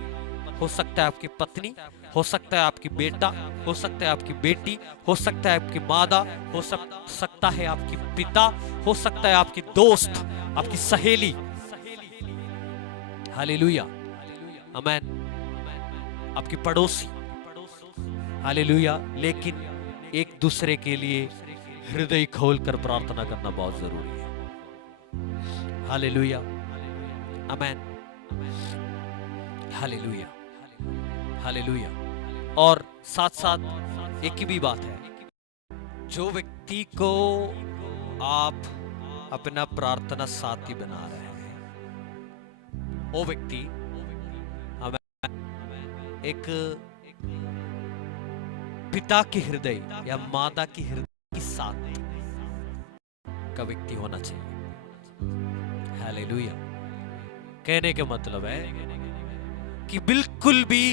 हो सकता है आपकी पत्नी, हो सकता है आपकी बेटा, हो सकता है आपकी बेटी, हो सकता है आपकी माता, हो सकता है आपकी पिता, हो सकता है आपकी दोस्त, आपकी सहेली। हालेलुया, आमेन, आपकी पड़ोसी। हालेलुया। लेकिन एक दूसरे के लिए हृदय खोलकर प्रार्थना करना बहुत जरूरी है। हालेलुया, आमेन, हालेलुया, हालेलुया। और साथ साथ एक ही भी बात है, जो व्यक्ति को आप अपना प्रार्थना साथी बना रहे हैं, वो व्यक्ति हमें एक पिता के हृदय या माता की हृदय के साथ का व्यक्ति होना चाहिए। हालेलुया। कहने का मतलब है कि बिल्कुल भी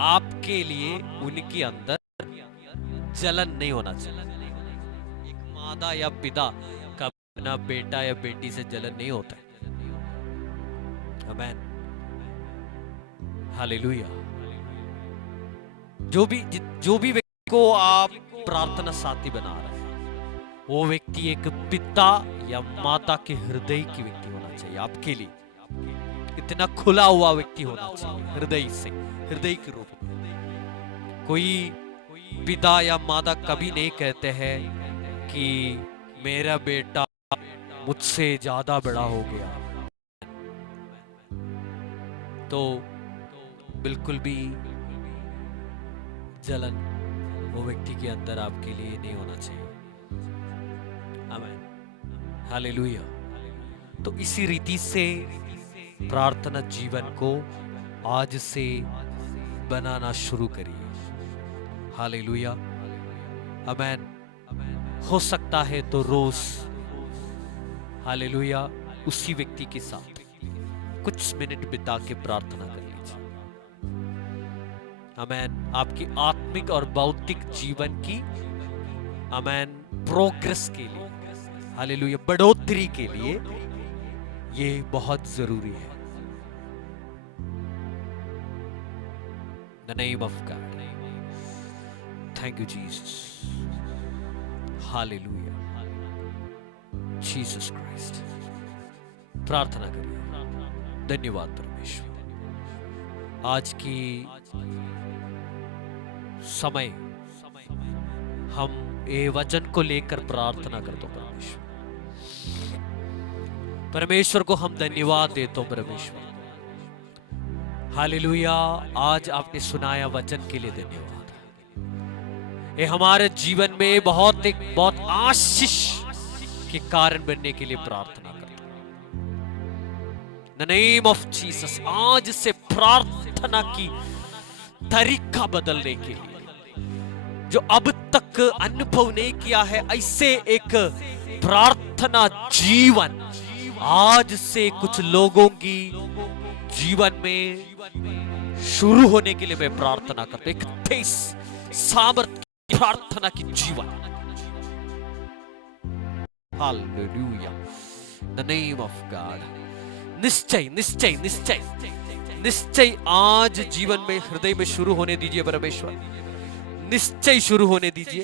आपके लिए उनके अंदर जलन नहीं होना चाहिए। एक माता या पिता का अपना बेटा या बेटी से जलन नहीं होता है। आमेन, हालेलुया। जो भी व्यक्ति को आप प्रार्थना साथी बना रहे हैं, वो व्यक्ति एक पिता या माता के हृदय की व्यक्ति होना चाहिए। आपके लिए इतना खुला हुआ व्यक्ति होना चाहिए, हृदय से, हृदय के रूप में। कोई पिता या माता कभी नहीं कहते हैं कि मेरा बेटा मुझसे ज्यादा बड़ा हो गया, तो बिल्कुल भी जलन वो व्यक्ति के अंदर आपके लिए नहीं होना चाहिए। आमेन, हालेलुया। तो इसी रीति से प्रार्थना जीवन को आज से बनाना शुरू करिए। हालेलुया, आमेन। हो सकता है तो रोज हालेलुया उसी व्यक्ति के साथ कुछ मिनट बिता के प्रार्थना कर लीजिए। आमेन। आपकी आत्मिक और बौद्धिक जीवन की आमेन प्रोग्रेस के लिए, हालेलुया, बढ़ोतरी के लिए ये बहुत जरूरी है। The name of God. Thank you, Jesus. Hallelujah. Jesus Christ. प्रार्थना करिए। धन्यवाद परमेश्वर। आज की समय हम ये वचन को लेकर प्रार्थना करते हो परमेश्वर को हम धन्यवाद देते हो परमेश्वर। हालेलुया। आज आपने सुनाया वचन के लिए धन्यवाद। ये हमारे जीवन में बहुत आशीष के कारण बनने के लिए प्रार्थना करते हैं। The name of Jesus. आज से प्रार्थना की तरीका बदलने के लिए, जो अब तक अनुभव नहीं किया है ऐसे एक प्रार्थना जीवन आज से कुछ लोगों की जीवन में शुरू होने के लिए मैं प्रार्थना करता हूं। एक तेज सामर्थ्य प्रार्थना की जीवन। Hallelujah. The name of God. निश्चय निश्चय निश्चय निश्चय आज जीवन में हृदय में शुरू होने दीजिए परमेश्वर। निश्चय शुरू होने दीजिए।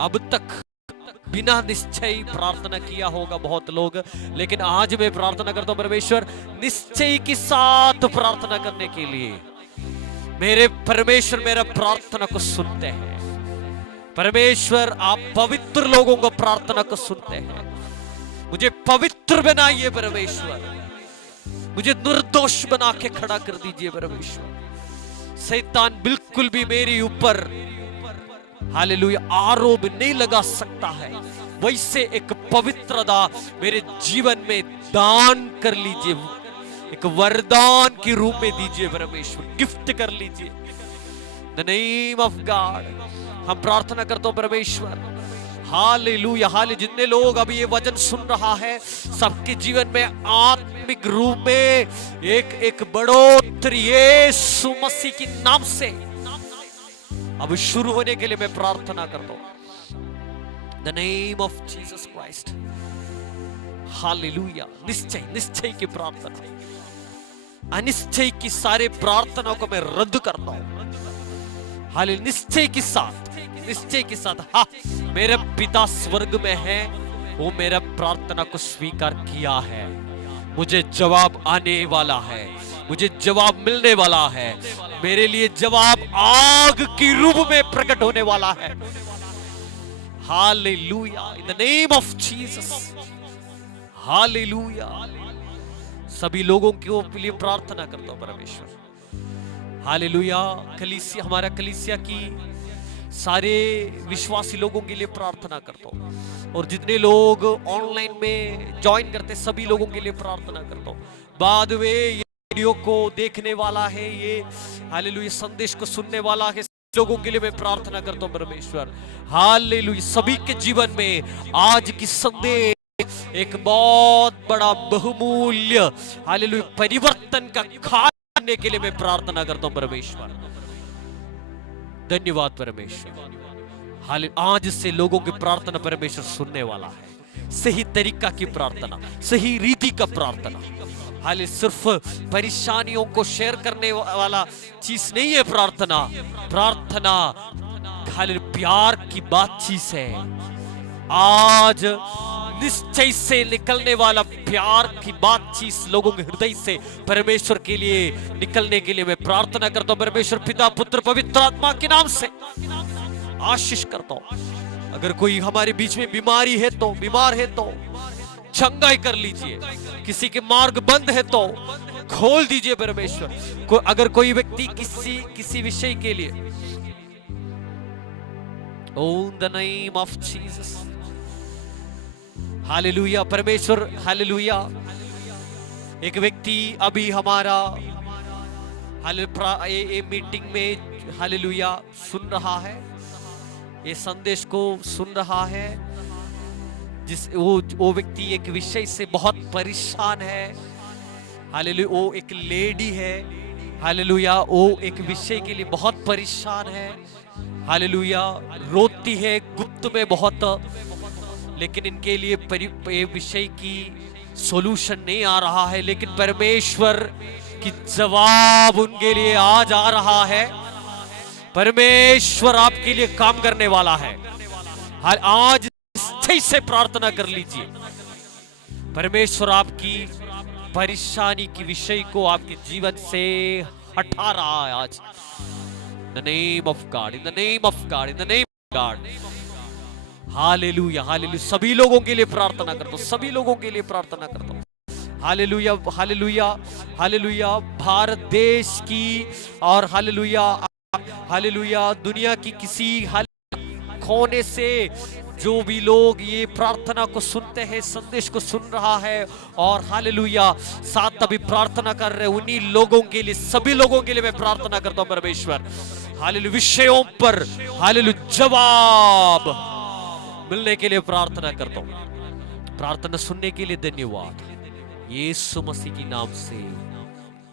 अब तक बिना निश्चय प्रार्थना किया होगा बहुत लोग, लेकिन आज मैं प्रार्थना करता हूं परमेश्वर निश्चय के साथ प्रार्थना करने के लिए। मेरे परमेश्वर मेरा प्रार्थना को सुनते हैं। परमेश्वर आप पवित्र लोगों को प्रार्थना को सुनते हैं। मुझे पवित्र बनाइए परमेश्वर। मुझे निर्दोष बना के खड़ा कर दीजिए परमेश्वर। शैतान बिल्कुल भी मेरे ऊपर हालेलुया आरोप नहीं लगा सकता है। वैसे एक पवित्रता मेरे जीवन में दान कर लीजिए। एक वरदान के रूप में दीजिए परमेश्वर। गिफ्ट कर लीजिए। The name of God. हम प्रार्थना करते हो परमेश्वर। हालेलुया। हाले जितने लोग अभी ये वचन सुन रहा है सबके जीवन में आत्मिक रूप में एक बढ़ोतरी यीशु मसीह के नाम से अब शुरू होने के लिए मैं प्रार्थना करता हूं। The name of Jesus Christ. Hallelujah. निश्चय निश्चय की प्रार्थना, अनिश्चय की सारे प्रार्थनाओं को मैं रद्द करता हूं। हाले निश्चय के साथ हाँ मेरा पिता स्वर्ग में है, वो मेरा प्रार्थना को स्वीकार किया है। मुझे जवाब आने वाला है, मुझे जवाब मिलने वाला है। मेरे लिए जवाब आग की रूप में प्रकट होने वाला है। Hallelujah. In the name of Jesus. Hallelujah. सभी लोगों के लिए प्रार्थना करता हूं परमेश्वर। हालेलुया। कलीसिया, हमारा कलीसिया की सारे विश्वासी लोगों के लिए प्रार्थना करता हूं, और जितने लोग ऑनलाइन में ज्वाइन करते सभी लोगों के लिए प्रार्थना करता हूं। बाद में ये वीडियो को देखने वाला है, ये हालेलुया संदेश को सुनने वाला है, लोगों के लिए मैं प्रार्थना करता हूं परमेश्वर। हालेलुया। सभी के जीवन में आज की संदेश एक बहुत बड़ा बहुमूल्य हालेलुया परिवर्तन का खाने के लिए मैं प्रार्थना करता हूं परमेश्वर। धन्यवाद परमेश्वर। हालेलुया। आज से लोगों की प्रार्थना परमेश्वर सुनने वाला है। सही तरीका की प्रार्थना, सही रीति का प्रार्थना। हाले सिर्फ परेशानियों को शेयर करने वाला चीज नहीं है प्रार्थना। प्रार्थना हाले प्यार की बात चीज है। आज निश्चय से निकलने वाला प्यार की बातचीत लोगों के हृदय से परमेश्वर के लिए निकलने के लिए मैं प्रार्थना करता हूं। परमेश्वर पिता पुत्र पवित्र आत्मा के नाम से आशीष करता हूं। अगर कोई हमारे बीच में बीमारी है तो, बीमार है तो चंगाई कर लीजिए। किसी के मार्ग बंद है तो खोल दीजिए परमेश्वर। अगर कोई व्यक्ति किसी विषय के लिए in the name of Jesus hallelujah परमेश्वर हालेलुया। एक व्यक्ति अभी हमारा ये मीटिंग में हालेलुया सुन रहा है, ये संदेश को सुन रहा है, वो व्यक्ति एक विषय से बहुत परेशान है। हालेलुया। वो एक लेडी है। हालेलुया। वो एक विषय के लिए बहुत परेशान है। हालेलुया। रोती है गुप्त में बहुत, लेकिन इनके लिए विषय की सॉल्यूशन नहीं आ रहा है, लेकिन परमेश्वर की जवाब उनके लिए आज आ रहा है। परमेश्वर आपके लिए काम करने वाला है। आज सही से प्रार्थना कर लीजिए। परमेश्वर आपकी परेशानी की विषय को आपके जीवन से हटा रहा है आज। In the name of God, in the name of God, in the name of God. Hallelujah, hallelujah. सभी लोगों के लिए प्रार्थना करता हूँ, सभी लोगों के लिए प्रार्थना करता हूँ। Hallelujah, hallelujah, hallelujah. भारत देश की और हालेलुया, हालेलुया, दुनिया की किसी कोने से जो भी लोग ये प्रार्थना को सुनते हैं, संदेश को सुन रहा है और हालेलुया साथ अभी प्रार्थना कर रहे, उन्हीं लोगों के लिए, सभी लोगों के लिए मैं प्रार्थना करता हूं परमेश्वर। हालेलुया, विषयों पर हालेलुया जवाब मिलने के लिए प्रार्थना करता हूं। प्रार्थना सुनने के लिए धन्यवाद, यीशु मसीह के नाम से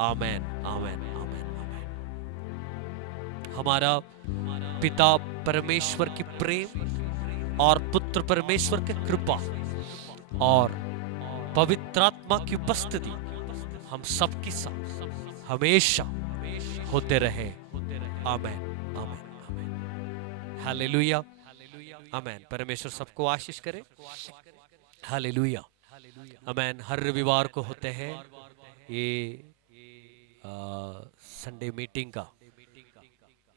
आमेन, आमेन, आमेन, आमेन। हमारा पिता परमेश्वर की प्रेम और पुत्र परमेश्वर की कृपा और पवित्र आत्मा की उपस्थिति हम सबके साथ हमेशा होते रहे। आमेन, आमेन, आमेन। हालेलुया, आमेन। परमेश्वर सबको आशीष करे। हालेलुया, आमेन। हर रविवार को होते हैं ये संडे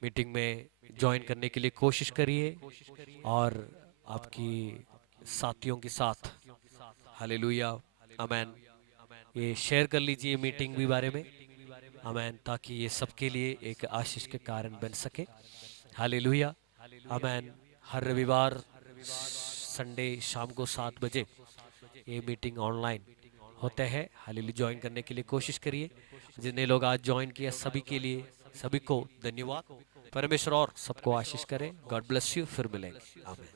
मीटिंग में ज्वाइन करने के लिए कोशिश करिए और आपकी साथियों के साथ हालेलुया, आमेन, ये शेयर कर लीजिए मीटिंग के बारे में, आमेन, ताकि ये सबके लिए एक आशीष के कारण बन सके। हालेलुया, आमेन। हर रविवार संडे शाम को 7 बजे ये मीटिंग ऑनलाइन होते हैं। हालेलुया, ज्वाइन करने के लिए कोशिश करिए। जितने लोग आज ज्वाइन किया सभी के लिए, सभी को धन्यवाद। परमेश्वर और सबको आशीष करे। God bless you. फिर मिलेंगे। आमीन।